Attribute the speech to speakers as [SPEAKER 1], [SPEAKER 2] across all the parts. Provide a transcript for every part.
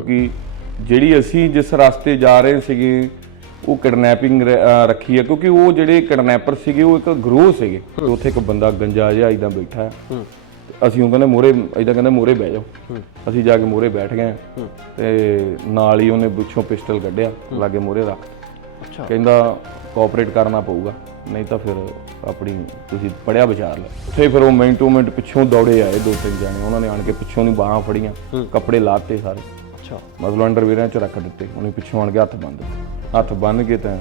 [SPEAKER 1] ਕਿ ਜਿਹੜੀ ਅਸੀਂ ਜਿਸ ਰਸਤੇ ਜਾ ਰਹੇ ਸੀਗੇ ਉਹ ਕਿਡਨੈਪਿੰਗ ਰੱਖੀ ਹੈ ਕਿਉਂਕਿ ਉਹ ਜਿਹੜੇ ਕਿਡਨੈਪਰ ਸੀਗੇ ਉਹ ਇੱਕ ਗਰੋਹ ਸੀਗੇ। ਤੇ ਉੱਥੇ ਇੱਕ ਬੰਦਾ ਗੰਜਾ ਜਿਹਾ ਇਦਾਂ ਬੈਠਾ ਹੈ। ਅਸੀਂ ਉਹ ਕਹਿੰਦੇ ਮੋਰੇ ਇਦਾਂ ਕਹਿੰਦੇ ਮੋਰੇ ਬਹਿ ਜਾਓ। ਅਸੀਂ ਜਾ ਕੇ ਮੋਰੇ ਬੈਠ ਗਏ ਤੇ ਨਾਲ ਹੀ ਉਹਨੇ ਪਿੱਛੋਂ ਪਿਸਟਲ ਕੱਢਿਆ ਲਾਗੇ ਮੋਰੇ ਰੱਖ
[SPEAKER 2] ਅੱਛਾ।
[SPEAKER 1] ਕਹਿੰਦਾ ਕੋਆਪਰੇਟ ਕਰਨਾ ਪਊਗਾ ਨਹੀਂ ਤਾਂ ਫਿਰ ਆਪਣੀ ਤੁਸੀਂ ਪੜਿਆ ਵਿਚਾਰ ਲੈ ਉੱਥੇ ਫਿਰ ਉਹ ਮਿੰਟ ਟੂ ਮਿੰਟ ਪਿੱਛੋਂ ਦੌੜੇ ਆਏ ਦੋ ਤਿੰਨ ਜਾਣੇ। ਉਹਨਾਂ ਨੇ ਆਣ ਕੇ ਪਿੱਛੋਂ ਦੀ ਬਾਹਾਂ ਫੜੀਆਂ ਕੱਪੜੇ ਲਾਤੇ ਸਾਰੇ।
[SPEAKER 2] ਅੱਛਾ।
[SPEAKER 1] ਮਤਲਬ ਅੰਡਰਵੇਅਰਾਂ ਚ ਰੱਖ ਦਿੱਤੇ ਉਹਨੇ ਪਿੱਛੋਂ ਆਣ ਕੇ ਹੱਥ ਬੰਨ ਦਿੱਤੇ। ਹੱਥ ਬੰਨ ਕੇ ਤਾਂ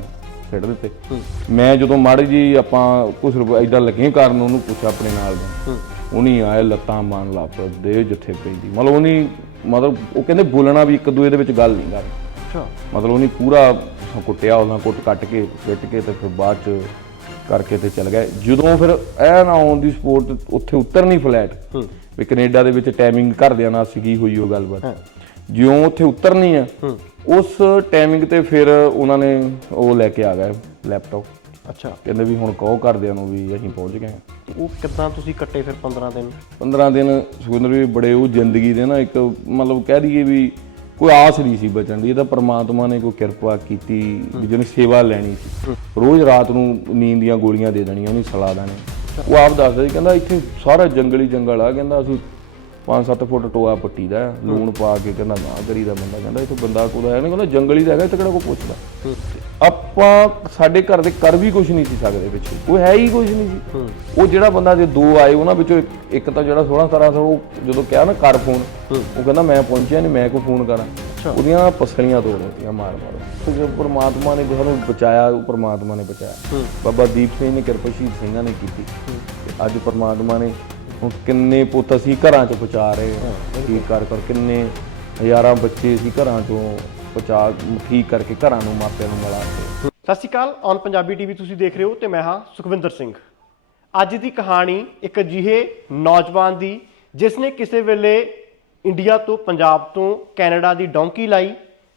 [SPEAKER 1] ਸਿੱਟ ਦਿੱਤੇ। ਮੈਂ ਜਦੋਂ ਮਾੜੀ ਜੀ ਆਪਾਂ ਕੁਝ ਐਡਾ ਲੱਗੇ ਕਾਰਨ ਉਹਨੂੰ ਪੁੱਛਿਆ ਆਪਣੇ ਨਾਲ ਦੇ। ਉਹਨੀ ਆਏ ਲੱਤਾਂ ਮਾਰਨ ਲੱਗ ਪਿਆ ਦੇ ਜਿੱਥੇ ਪੈਂਦੀ। ਮਤਲਬ ਉਹਨੀ ਮਤਲਬ ਉਹ ਕਹਿੰਦੇ ਬੋਲਣਾ ਵੀ ਇੱਕ ਦੂਏ ਦੇ ਵਿੱਚ ਗੱਲ ਨਹੀਂ ਕਰਨੀ
[SPEAKER 2] ਅੱਛਾ।
[SPEAKER 1] ਮਤਲਬ ਉਹਨੇ ਪੂਰਾ ਕੁੱਟਿਆ ਉਹਨਾਂ ਕੁੱਟ ਕੱਟ ਕੇ ਫਿੱਟ ਕੇ ਤੇ ਫਿਰ ਬਾਅਦ ਚ ਕਰਕੇ ਤੇ ਚਲ ਗਏ ਜਦੋਂ ਫਿਰ ਇਹ ਨਾ ਔਨ ਦੀ ਸਪੋਰਟ ਉੱਥੇ ਉਤਰਨੀ ਫਲੈਟ ਵੀ ਕੈਨੇਡਾ ਦੇ ਵਿੱਚ ਟਾਈਮਿੰਗ ਘਰਦਿਆਂ ਨਾਲ ਸੀਗੀ ਹੋਈ ਉਹ ਗੱਲਬਾਤ। ਜਿਉਂ ਉੱਥੇ ਉਤਰਨੀ ਆ ਉਸ ਟਾਈਮਿੰਗ ਤੇ ਫਿਰ ਉਹਨਾਂ ਨੇ ਉਹ ਲੈ ਕੇ ਆ ਗਏ ਲੈਪਟਾਪ
[SPEAKER 2] ਅੱਛਾ।
[SPEAKER 1] ਕਹਿੰਦੇ ਵੀ ਹੁਣ ਕਹੋ ਘਰਦਿਆਂ ਨੂੰ ਵੀ ਅਸੀਂ ਪਹੁੰਚ ਗਏ ਹਾਂ।
[SPEAKER 2] ਉਹ ਕਿੱਦਾਂ ਤੁਸੀਂ ਕੱਟੇ ਫਿਰ 15 ਦਿਨ?
[SPEAKER 1] 15 ਦਿਨ ਸੁਖਿੰਦਰ ਵੀ ਬੜੇ ਉਹ ਜ਼ਿੰਦਗੀ ਦੇ ਨਾ ਇੱਕ ਮਤਲਬ ਕਹਿ ਦਈਏ ਵੀ ਕੋਈ ਆਸ ਨਹੀਂ ਸੀ ਬਚਣ ਦੀ। ਇਹ ਤਾਂ ਪ੍ਰਮਾਤਮਾ ਨੇ ਕੋਈ ਕਿਰਪਾ ਕੀਤੀ ਵੀ ਜਿਹਨੇ ਸੇਵਾ ਲੈਣੀ ਸੀ। ਰੋਜ਼ ਰਾਤ ਨੂੰ ਨੀਂਦ ਦੀਆਂ ਗੋਲੀਆਂ ਦੇ ਦੇਣੀਆਂ ਉਹਨੇ ਸਲਾਦਾਂ ਨੇ ਉਹ ਆਪ ਦੱਸਦਾ ਸੀ ਕਹਿੰਦਾ ਇੱਥੇ ਸਾਰਾ ਜੰਗਲੀ ਜੰਗਲ ਆ ਕਹਿੰਦਾ ਅਸੀਂ 5-7 ਫੁੱਟ ਟੋਆ ਪੱਟੀ ਦਾ ਹੈ, ਲੂਣ ਪਾ ਕੇ ਕਹਿੰਦਾ ਨਾ ਕਰੀਦਾ ਬੰਦਾ ਕਹਿੰਦਾ ਇੱਥੇ ਬੰਦਾ ਕੋਲ ਆਇਆ ਨਹੀਂ ਕਹਿੰਦਾ ਜੰਗਲੀ ਦਾ ਹੈਗਾ ਇੱਥੇ ਕਿਹੜਾ ਕੋਈ ਪੁੱਛਦਾ? ਆਪਾਂ ਸਾਡੇ ਘਰ ਦੇ ਕਰ ਵੀ ਕੁਝ ਨਹੀਂ ਸੀ ਸਕਦੇ ਪਿੱਛੇ ਕੋਈ ਹੈ ਹੀ ਕੁਝ ਨਹੀਂ ਸੀ। ਉਹ ਜਿਹੜਾ ਬੰਦਾ ਜੇ ਦੋ ਆਏ ਉਹਨਾਂ ਵਿੱਚੋਂ ਇੱਕ- ਤਾਂ ਜਿਹੜਾ 16 17 ਸਾਲ ਉਹ ਜਦੋਂ ਕਿਹਾ ਨਾ ਕਰ ਫੋਨ ਉਹ ਕਹਿੰਦਾ ਮੈਂ ਪਹੁੰਚਿਆ ਨਹੀਂ ਮੈਂ ਕੋ ਫੋਨ ਕਰਾਂ। ਉਹਦੀਆਂ ਪਸਲੀਆਂ ਤੋੜ ਦਿੱਤੀਆਂ ਮਾਰ ਮਾਰ। ਤੇ ਜੋ ਪ੍ਰਮਾਤਮਾ ਨੇ ਸਾਨੂੰ ਬਚਾਇਆ ਉਹ ਪ੍ਰਮਾਤਮਾ ਨੇ ਬਚਾਇਆ। ਬਾਬਾ ਦੀਪ ਸਿੰਘ ਨੇ ਕਿਰਪਾ ਸ਼ਹੀਦ ਸਿੰਘਾਂ ਨੇ ਕੀਤੀ। ਅੱਜ ਪ੍ਰਮਾਤਮਾ ਨੇ ਹੁਣ ਕਿੰਨੇ ਪੁੱਤ ਅਸੀਂ ਘਰਾਂ 'ਚ ਪਹੁੰਚਾ ਰਹੇ ਹਾਂ। ਠੀਕ ਕਰ ਕਰ ਕਿੰਨੇ ਹਜ਼ਾਰਾਂ ਬੱਚੇ ਅਸੀਂ ਘਰਾਂ 'ਚੋਂ ਪਹੁੰਚਾ ਠੀਕ ਕਰਕੇ ਘਰਾਂ ਨੂੰ ਮਾਪਿਆਂ ਨੂੰ ਮਿਲਾ ਕੇ।
[SPEAKER 2] ਸਤਿ ਸ਼੍ਰੀ ਅਕਾਲ ਔਨ ਪੰਜਾਬੀ ਟੀਵੀ ਤੁਸੀਂ ਦੇਖ ਰਹੇ ਹੋ ਤੇ ਮੈਂ ਹਾਂ ਸੁਖਵਿੰਦਰ ਸਿੰਘ। ਅੱਜ ਦੀ ਕਹਾਣੀ ਇੱਕ ਅਜਿਹੇ ਨੌਜਵਾਨ ਦੀ ਜਿਸ ਨੇ ਕਿਸੇ ਵੇਲੇ ਇੰਡੀਆ ਤੋਂ ਪੰਜਾਬ ਤੋਂ ਕੈਨੇਡਾ ਦੀ ਡੌਂਕੀ ਲਾਈ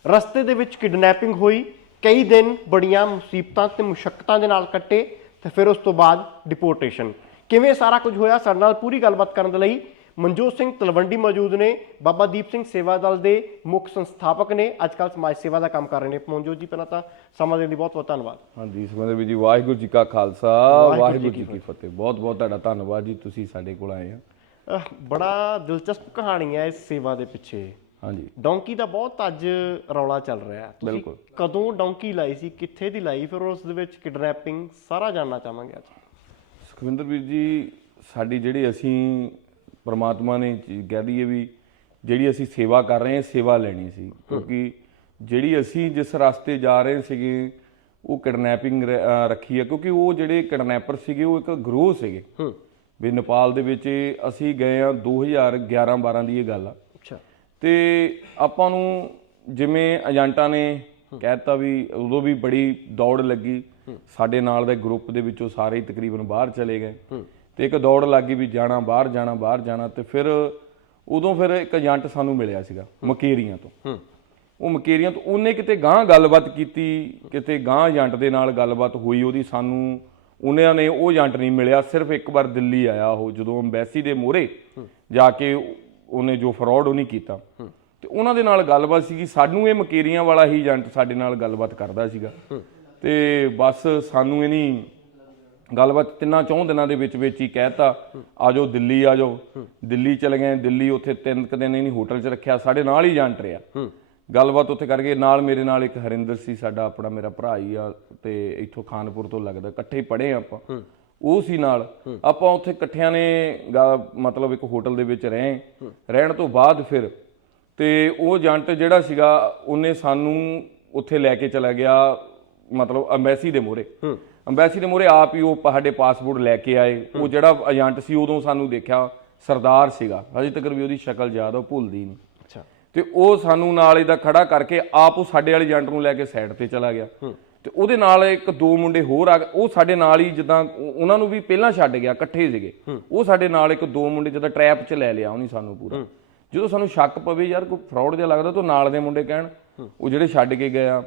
[SPEAKER 2] ਰਸਤੇ ਦੇ ਵਿੱਚ ਕਿਡਨੈਪਿੰਗ ਹੋਈ ਕਈ ਦਿਨ ਬੜੀਆਂ ਮੁਸੀਬਤਾਂ ਤੇ ਮੁਸ਼ਕਲਾਂ ਦੇ ਨਾਲ ਕੱਟੇ ਤੇ ਫਿਰ ਉਸ ਤੋਂ ਬਾਅਦ ਡਿਪੋਰਟੇਸ਼ਨ। ਕਿਵੇਂ ਸਾਰਾ ਕੁਝ ਹੋਇਆ? ਸਾਡੇ ਨਾਲ ਪੂਰੀ ਗੱਲਬਾਤ ਕਰਨ ਦੇ ਲਈ ਮਨਜੋਤ ਸਿੰਘ ਤਲਵੰਡੀ ਮੌਜੂਦ ਨੇ ਬਾਬਾ ਦੀਪ ਸਿੰਘ ਸੇਵਾ ਦਲ ਦੇ ਮੁੱਖ ਸੰਸਥਾਪਕ ਨੇ। ਅੱਜ ਕੱਲ੍ਹ ਸਮਾਜ ਸੇਵਾ ਦਾ ਕੰਮ ਕਰ ਰਹੇ ਨੇ। ਮਨਜੋਤ ਜੀ ਪਹਿਲਾਂ ਤਾਂ ਸਮਾਂ ਦੇਣ ਲਈ ਬਹੁਤ ਬਹੁਤ ਧੰਨਵਾਦ।
[SPEAKER 1] ਹਾਂਜੀ ਸੁਖਮੰਦਰ ਵੀ ਜੀ ਵਾਹਿਗੁਰੂ ਜੀ ਕਾ ਖਾਲਸਾ ਵਾਹਿਗੁਰੂ ਜੀ ਕੀ ਫਤਿਹ। ਬਹੁਤ ਬਹੁਤ ਤੁਹਾਡਾ ਧੰਨਵਾਦ ਜੀ ਤੁਸੀਂ ਸਾਡੇ ਕੋਲ ਆਏ ਆ
[SPEAKER 2] ਬੜਾ ਦਿਲਚਸਪ ਕਹਾਣੀ ਹੈ ਇਸ ਸੇਵਾ ਦੇ ਪਿੱਛੇ।
[SPEAKER 1] ਹਾਂਜੀ।
[SPEAKER 2] ਡੌਂਕੀ ਦਾ ਬਹੁਤ ਅੱਜ ਰੌਲਾ ਚੱਲ ਰਿਹਾ। ਹੈ ਤੁਸੀਂ
[SPEAKER 1] ਬਿਲਕੁਲ।
[SPEAKER 2] ਕਦੋਂ ਡੌਂਕੀ ਲਾਈ ਸੀ ਕਿੱਥੇ ਦੀ ਲਾਈ ਫਿਰ ਉਸ ਦੇ ਵਿੱਚ ਕਿਡਨੈਪਿੰਗ ਸਾਰਾ ਜਾਨਣਾ ਚਾਹਾਂਗੇ ਅੱਜ।
[SPEAKER 1] ਸੁਖਵਿੰਦਰ ਵੀਰ ਜੀ ਸਾਡੀ ਜਿਹੜੀ ਅਸੀਂ ਪ੍ਰਮਾਤਮਾ ਨੇ ਕਹਿ ਦਈਏ ਵੀ ਜਿਹੜੀ ਅਸੀਂ ਸੇਵਾ ਕਰ ਰਹੇ ਹਾਂ ਸੇਵਾ ਲੈਣੀ ਸੀ। ਕਿਉਂਕਿ ਜਿਹੜੀ ਅਸੀਂ ਜਿਸ ਰਸਤੇ ਜਾ ਰਹੇ ਸੀਗੇ ਉਹ ਕਿਡਨੈਪਿੰਗ ਰੱਖੀ ਹੈ ਕਿਉਂਕਿ ਉਹ ਜਿਹੜੇ ਕਿਡਨੈਪਰ ਸੀਗੇ ਉਹ ਇੱਕ ਗਰੋਹ ਸੀਗੇ। ਵੀ ਨੇਪਾਲ ਦੇ ਵਿੱਚ ਅਸੀਂ ਗਏ ਆ 2011 12 ਦੀ ਇਹ ਗੱਲ ਆ।
[SPEAKER 2] ਅੱਛਾ।
[SPEAKER 1] ਤੇ ਆਪਾਂ ਨੂੰ ਜਿਵੇਂ ਏਜੰਟਾਂ ਨੇ ਕਹਿਤਾ ਵੀ ਉਦੋਂ ਵੀ ਬੜੀ ਦੌੜ ਲੱਗੀ। ਸਾਡੇ ਨਾਲ ਦੇ ਗਰੁੱਪ ਦੇ ਵਿੱਚੋਂ ਸਾਰੇ ਹੀ ਤਕਰੀਬਨ ਬਾਹਰ ਚਲੇ ਗਏ। ਤੇ ਇੱਕ ਦੌੜ ਲੱਗੀ ਵੀ ਜਾਣਾ ਬਾਹਰ ਜਾਣਾ ਬਾਹਰ ਜਾਣਾ ਤੇ ਫਿਰ ਉਦੋਂ ਫਿਰ ਇੱਕ ਏਜੰਟ ਸਾਨੂੰ ਮਿਲਿਆ ਸੀਗਾ ਮਕੇਰੀਆਂ ਤੋਂ। ਉਹ ਮਕੇਰੀਆਂ ਤੋਂ ਉਹਨੇ ਕਿਤੇ ਗਾਂ ਗੱਲਬਾਤ ਕੀਤੀ ਕਿਤੇ ਗਾਂ ਏਜੰਟ ਦੇ ਨਾਲ ਗੱਲਬਾਤ ਹੋਈ ਉਹਦੀ ਸਾਨੂੰ ਉਹਨਾਂ ਨੇ ਉਹ ਏਜੰਟ ਨਹੀਂ ਮਿਲਿਆ ਸਿਰਫ ਇੱਕ ਵਾਰ ਦਿੱਲੀ ਆਇਆ ਉਹ ਜਦੋਂ ਅੰਬੈਸੀ ਦੇ ਮੋਹਰੇ ਜਾ ਕੇ ਉਹਨੇ ਜੋ ਫਰਾਡ ਉਹਨੇ ਕੀਤਾ। ਤੇ ਉਹਨਾਂ ਦੇ ਨਾਲ ਗੱਲਬਾਤ ਸੀਗੀ ਸਾਨੂੰ ਇਹ ਮਕੇਰੀਆਂ ਵਾਲਾ ਹੀ ਏਜੰਟ ਸਾਡੇ ਨਾਲ ਗੱਲਬਾਤ ਕਰਦਾ ਸੀਗਾ। ਤੇ ਬਸ ਸਾਨੂੰ ਇਹਨੀ ਗੱਲਬਾਤ ਤਿੰਨਾਂ ਚੌਂ ਦਿਨਾਂ ਦੇ ਵਿੱਚ ਵਿੱਚ ਹੀ ਕਹਿਤਾ ਆਜੋ ਦਿੱਲੀ ਆਜੋ। ਦਿੱਲੀ ਚਲੇ ਗਏ ਦਿੱਲੀ ਉੱਥੇ ਤਿੰਨ ਕੁ ਦਿਨ ਇਹਨੀ ਹੋਟਲ 'ਚ ਰੱਖਿਆ ਸਾਡੇ ਨਾਲ ਹੀ ਏਜੰਟ ਰਿਹਾ। ਗੱਲਬਾਤ ਉੱਥੇ ਕਰਕੇ ਨਾਲ ਮੇਰੇ ਨਾਲ ਇੱਕ ਹਰਿੰਦਰ ਸੀ ਸਾਡਾ ਆਪਣਾ ਮੇਰਾ ਭਰਾ ਹੀ ਆ ਤੇ ਇੱਥੋਂ ਖਾਨਪੁਰ ਤੋਂ ਲੱਗਦਾ ਇਕੱਠੇ ਹੀ ਪੜ੍ਹੇ ਆਪਾਂ। ਉਹ ਸੀ ਨਾਲ। ਆਪਾਂ ਉੱਥੇ ਇਕੱਠਿਆਂ ਨੇ ਮਤਲਬ ਇੱਕ ਹੋਟਲ ਦੇ ਵਿੱਚ ਰਹੇ। ਰਹਿਣ ਤੋਂ ਬਾਅਦ ਫਿਰ ਤੇ ਉਹ ਏਜੰਟ ਜਿਹੜਾ ਸੀਗਾ ਉਹਨੇ ਸਾਨੂੰ ਉੱਥੇ ਲੈ ਕੇ ਚਲਾ ਗਿਆ। ਮਤਲਬ ਅੰਬੈਸੀ ਦੇ ਮੋਹਰੇ। ਅੰਬੈਸੀ ਦੇ ਮੋਹਰੇ ਆਪ ਹੀ ਉਹ ਸਾਡੇ ਪਾਸਪੋਰਟ ਲੈ ਕੇ ਆਏ। ਉਹ ਜਿਹੜਾ ਏਜੰਟ ਸੀ ਉਦੋਂ ਸਾਨੂੰ ਦੇਖਿਆ ਸਰਦਾਰ ਸੀਗਾ। ਹਜੇ ਤੱਕ ਵੀ ਉਹਦੀ ਸ਼ਕਲ ਯਾਦ ਆ ਉਹ ਭੁੱਲਦੀ ਨਹੀਂ।
[SPEAKER 2] ਅੱਛਾ।
[SPEAKER 1] ਤੇ ਉਹ ਸਾਨੂੰ ਨਾਲ ਇਹਦਾ ਖੜਾ ਕਰਕੇ ਆਪ ਉਹ ਸਾਡੇ ਵਾਲੇ ਏਜੰਟ ਨੂੰ ਲੈ ਕੇ ਸਾਈਡ ਤੇ ਚਲਾ ਗਿਆ। ਤੇ ਉਹਦੇ ਨਾਲ ਇੱਕ ਦੋ ਮੁੰਡੇ ਹੋਰ ਆ ਉਹ ਸਾਡੇ ਨਾਲ ਹੀ ਜਿੱਦਾਂ ਉਹ- ਉਹਨਾਂ ਨੂੰ ਵੀ ਪਹਿਲਾਂ ਛੱਡ ਗਿਆ ਇਕੱਠੇ ਸੀਗੇ। ਉਹ ਸਾਡੇ ਨਾਲ ਇੱਕ ਦੋ ਮੁੰਡੇ ਜਿੱਦਾਂ ਟਰੈਪ 'ਚ ਲੈ ਲਿਆ ਉਹਨੇ ਸਾਨੂੰ ਪੂਰਾ। ਜਦੋਂ ਸਾਨੂੰ ਸ਼ੱਕ ਪਵੇ ਯਾਰ ਕੋਈ ਫਰਾਡ ਜਿਹਾ ਲੱਗਦਾ ਤਾਂ ਨਾਲ ਦੇ ਮੁੰਡੇ ਕਹਿਣ ਉਹ ਜਿਹੜੇ ਛੱਡ ਕੇ ਗਏ ਆ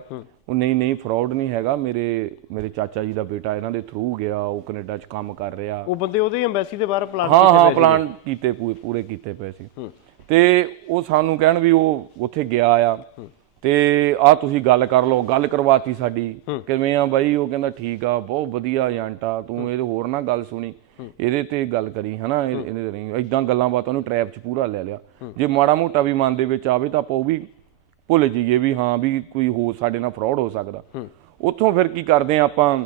[SPEAKER 1] ਉਹ ਨਹੀਂ ਨਹੀਂ ਫਰਾਡ ਨਹੀਂ ਹੈਗਾ ਮੇਰੇ ਮੇਰੇ ਚਾਚਾ ਜੀ ਦਾ ਬੇਟਾ ਇਹਨਾਂ ਦੇ ਥਰੂ ਗਿਆ ਉਹ ਕੈਨੇਡਾ 'ਚ ਕੰਮ ਕਰ ਰਿਹਾ।
[SPEAKER 2] ਉਹ ਬੰਦੇ ਉਹਦੇ ਐਮਬੈਸੀ ਦੇ ਬਾਹਰ ਪਲਾਨ
[SPEAKER 1] ਹਾਂ ਹਾਂ ਪਲਾਨ ਕੀਤੇ ਪੂਰੇ ਪੂਰੇ ਕੀਤੇ ਪਏ ਸੀ। ਤੇ ਉਹ ਸਾਨੂੰ ਕਹਿਣ ਵੀ ਉਹ ਉੱਥੇ ਗਿਆ ਆ। ਤੇ ਆ ਤੁਸੀਂ ਗੱਲ ਕਰ ਲਓ ਗੱਲ ਕਰਵਾਤੀ ਸਾਡੀ। ਕਿਵੇਂ ਆ ਬਾਈ? ਉਹ ਕਹਿੰਦਾ ਠੀਕ ਆ ਬਹੁਤ ਵਧੀਆ ਏਜੰਟ ਆ ਤੂੰ ਇਹਦੇ ਹੋਰ ਨਾ ਗੱਲ ਸੁਣੀ। ਇਹਦੇ ਤੇ ਗੱਲ ਕਰੀ ਹਨਾ? ਇਹ- ਇਹਦੇ ਤੇ ਨਹੀਂ। ਇਦਾਂ ਗੱਲਾਂ ਬਾਤਾਂ ਨੂੰ ਟ੍ਰੈਪ 'ਚ ਪੂਰਾ ਲੈ ਲਿਆ। ਜੇ ਮਾੜਾ ਮੋਟਾ ਵੀ ਮਨ ਦੇ ਵਿੱਚ ਆਵੇ ਤਾਂ ਆਪਾਂ ਉਹ ਵੀ ਭੁੱਲ ਜਾਈਏ ਵੀ ਹਾਂ ਵੀ ਕੋਈ ਹੋ ਸਾਡੇ ਨਾਲ ਫਰਾਡ ਹੋ ਸਕਦਾ। ਉੱਥੋਂ ਫਿਰ ਕੀ ਕਰਦੇ ਆ ਆਪਾਂ?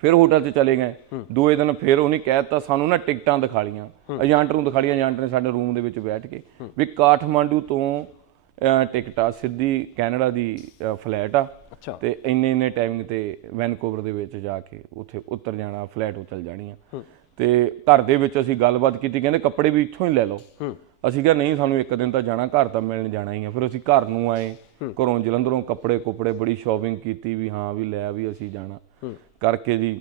[SPEAKER 1] ਫਿਰ ਹੋਟਲ 'ਚ ਚਲੇ ਗਏ। ਦੂਏ ਦਿਨ ਫਿਰ ਉਹਨੇ ਕਹਿ ਦਿੱਤਾ ਸਾਨੂੰ ਨਾ ਟਿਕਟਾਂ ਦਿਖਾ ਲੀਆਂ ਏਜੰਟ ਨੂੰ ਦਿਖਾ ਲੀਆਂ ਏਜੰਟ ਨੇ ਸਾਡੇ ਰੂਮ ਦੇ ਵਿੱਚ ਬੈਠ ਕੇ। ਵੀ ਕਾਠਮਾਂਡੂ ਤੋਂ ਟਿਕਟ ਆ ਸਿੱਧੀ ਕੈਨੇਡਾ ਦੀ ਫਲੈਟ ਆ। ਤੇ ਇੰਨੇ ਇੰਨੇ ਟਾਈਮਿੰਗ ਤੇ ਵੈਨਕੂਵਰ ਦੇ ਵਿੱਚ ਜਾ ਕੇ ਉੱਥੇ ਉਤਰ ਜਾਣਾ ਫਲੈਟ ਉਤਰ ਜਾਣੀ ਆ। ਤੇ ਘਰ ਦੇ ਵਿੱਚ ਅਸੀਂ ਗੱਲਬਾਤ ਕੀਤੀ ਕਹਿੰਦੇ ਕੱਪੜੇ ਵੀ ਇੱਥੋਂ ਹੀ ਲੈ ਲਓ। ਅਸੀਂ ਕਿਹਾ ਨਹੀਂ ਸਾਨੂੰ ਇੱਕ ਦਿਨ ਤਾਂ ਜਾਣਾ ਘਰ ਤਾਂ ਮਿਲਣ ਜਾਣਾ ਹੀ ਆ। ਫਿਰ ਅਸੀਂ ਘਰ ਨੂੰ ਆਏ ਘਰੋਂ ਜਲੰਧਰੋਂ ਕੱਪੜੇ ਕੁਪੜੇ ਬੜੀ ਸ਼ਾਪਿੰਗ ਕੀਤੀ ਵੀ ਹਾਂ ਵੀ ਲੈ ਵੀ ਅਸੀਂ ਜਾਣਾ। ਕਰਕੇ ਜੀ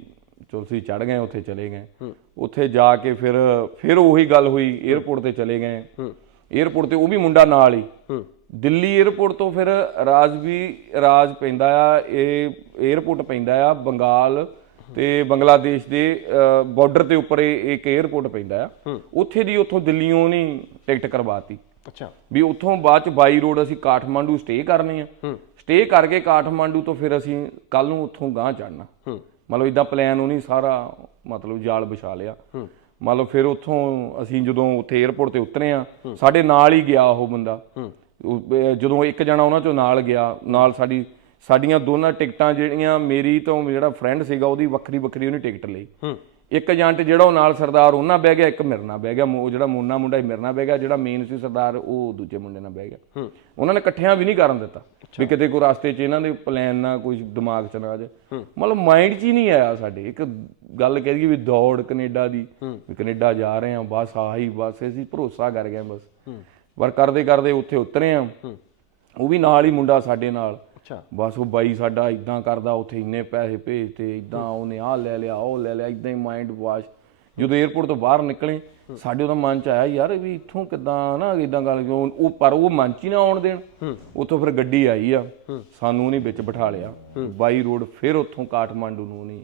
[SPEAKER 1] ਚੌਥੀ ਚੜ ਗਏ ਉੱਥੇ ਚਲੇ ਗਏ। ਉੱਥੇ ਜਾ ਕੇ ਫਿਰ ਫਿਰ ਉਹੀ ਗੱਲ ਹੋਈ 에어ਪੋਰਟ ਤੇ ਚਲੇ ਗਏ। 에어ਪੋਰਟ ਤੇ ਉਹ ਵੀ ਮੁੰਡਾ ਨਾਲ ਹੀ। ਦਿੱਲੀ 에어ਪੋਰਟ ਤੋਂ ਫਿਰ ਰਾਜ ਵੀ ਰਾਜ ਪੈਂਦਾ ਆ ਇਹ 에어ਪੋਰਟ ਪੈਂਦਾ ਆ ਬੰਗਾਲ ਤੇ ਬੰਗਲਾਦੇਸ਼ ਦੇ ਬਾਰਡਰ ਤੇ ਉੱਪਰ ਇੱਕ 에ਅਰਪੋਰਟ ਪੈਂਦਾ ਆ। ਉੱਥੇ ਦੀ ਉੱਥੋਂ ਦਿੱਲੀੋਂ ਨਹੀਂ ਟਿਕਟ ਕਰਵਾਤੀ।
[SPEAKER 2] ਅੱਛਾ।
[SPEAKER 1] ਵੀ ਉੱਥੋਂ ਬਾਅਦ ਚ ਬਾਈ ਰੋਡ ਅਸੀਂ ਕਾਠਮਾਂਡੂ ਸਟੇ ਕਰਨੇ ਆ। ਸਟੇ ਕਰਕੇ ਕਾਠਮਾਂਡੂ ਤੋਂ ਫਿਰ ਅਸੀਂ ਕੱਲ ਨੂੰ ਉੱਥੋਂ ਗਾਂ ਚੜਨਾ ਮਤਲਬ ਇਦਾਂ ਪਲਾਨ ਉਹਨੇ ਸਾਰਾ ਮਤਲਬ ਜਾਲ ਵਿਛਾ ਲਿਆ। ਮਤਲਬ ਫਿਰ ਉੱਥੋਂ ਅਸੀਂ ਜਦੋਂ ਉੱਥੇ 에ਅਰਪੋਰਟ ਤੇ ਉਤਰੇ ਆ ਸਾਡੇ ਨਾਲ ਹੀ ਗਿਆ ਉਹ ਬੰਦਾ। ਜਦੋਂ ਇੱਕ ਜਣਾ ਉਹਨਾਂ ਚੋਂ ਨਾਲ ਗਿਆ ਨਾਲ ਸਾਡੀ ਸਾਡੀਆਂ ਦੋਨਾਂ ਟਿਕਟਾਂ ਜਿਹੜੀਆਂ ਮੇਰੀ ਤੋਂ ਜਿਹੜਾ ਫਰੈਂਡ ਸੀਗਾ ਉਹਦੀ ਵੱਖਰੀ ਵੱਖਰੀ ਉਹਨੇ ਟਿਕਟ ਲਈ। ਇੱਕ ਏਜੰਟ ਜਿਹੜਾ ਉਹ ਨਾਲ ਸਰਦਾਰ ਉਹਨਾਂ ਬਹਿ ਗਿਆ ਇੱਕ ਮੇਰੇ ਨਾਲ ਬਹਿ ਗਿਆ ਉਹ ਜਿਹੜਾ ਮੋਨਾ ਮੁੰਡਾ ਸੀ ਮੇਰੇ ਨਾਲ ਬਹਿ ਗਿਆ ਜਿਹੜਾ ਮੇਨ ਸੀ ਸਰਦਾਰ ਉਹ ਦੂਜੇ ਮੁੰਡੇ ਨਾਲ ਬਹਿ ਗਿਆ। ਉਹਨਾਂ ਨੇ ਇਕੱਠਿਆਂ ਵੀ ਨਹੀਂ ਕਰਨ ਦਿੱਤਾ ਵੀ ਕਿਤੇ ਕੋਈ ਰਸਤੇ 'ਚ ਇਹਨਾਂ ਦੇ ਪਲਾਨ ਨਾ ਕੋਈ ਦਿਮਾਗ 'ਚ ਨਾ ਆ ਜਾਏ। ਮਤਲਬ ਮਾਈਂਡ 'ਚ ਹੀ ਨਹੀਂ ਆਇਆ ਸਾਡੇ। ਇੱਕ ਗੱਲ ਕਹਿ ਦਈਏ ਵੀ ਦੌੜ ਕੈਨੇਡਾ ਦੀ ਵੀ ਕੈਨੇਡਾ ਜਾ ਰਹੇ ਹਾਂ ਬਸ ਆਹੀ ਬਸ ਅਸੀਂ ਭਰੋਸਾ ਕਰ ਗਏ ਬਸ। ਪਰ ਕਰਦੇ ਕਰਦੇ ਉੱਥੇ ਉਤਰੇ ਆ ਉਹ ਵੀ ਨਾਲ ਹੀ ਮੁੰਡਾ ਸਾਡੇ ਨਾਲ।
[SPEAKER 2] ਅੱਛਾ।
[SPEAKER 1] ਬਸ ਉਹ ਬਾਈ ਸਾਡਾ ਇਦਾਂ ਕਰਦਾ ਉੱਥੇ ਇੰਨੇ ਪੈਸੇ ਭੇਜਤੇ ਇਦਾਂ ਉਹਨੇ ਆਹ ਲੈ ਲਿਆ ਉਹ ਲੈ ਲਿਆ ਇਦਾਂ ਹੀ ਮਾਈਂਡ ਵਾਸ਼ ਜਦੋਂ 에어ਪੋਰਟ ਤੋਂ ਬਾਹਰ ਨਿਕਲੇ ਸਾਡੇ ਉਹਦਾ ਮਨ ਚ ਆਇਆ ਯਾਰ ਵੀ ਇੱਥੋਂ ਕਿਦਾਂ ਨਾ ਇਦਾਂ ਗੱਲ ਕਿਉਂ ਉਹ ਪਰ ਉਹ ਮਨ ਚ ਹੀ ਨਾ ਆਉਣ ਦੇਣ। ਉੱਥੋਂ ਫਿਰ ਗੱਡੀ ਆਈ ਆ ਸਾਨੂੰ ਉਹਨੇ ਵਿੱਚ ਬਿਠਾ ਲਿਆ। ਬਾਈ ਰੋਡ ਫਿਰ ਉੱਥੋਂ ਕਾਠਮਾਂਡੂ ਨੂੰ ਨਹੀਂ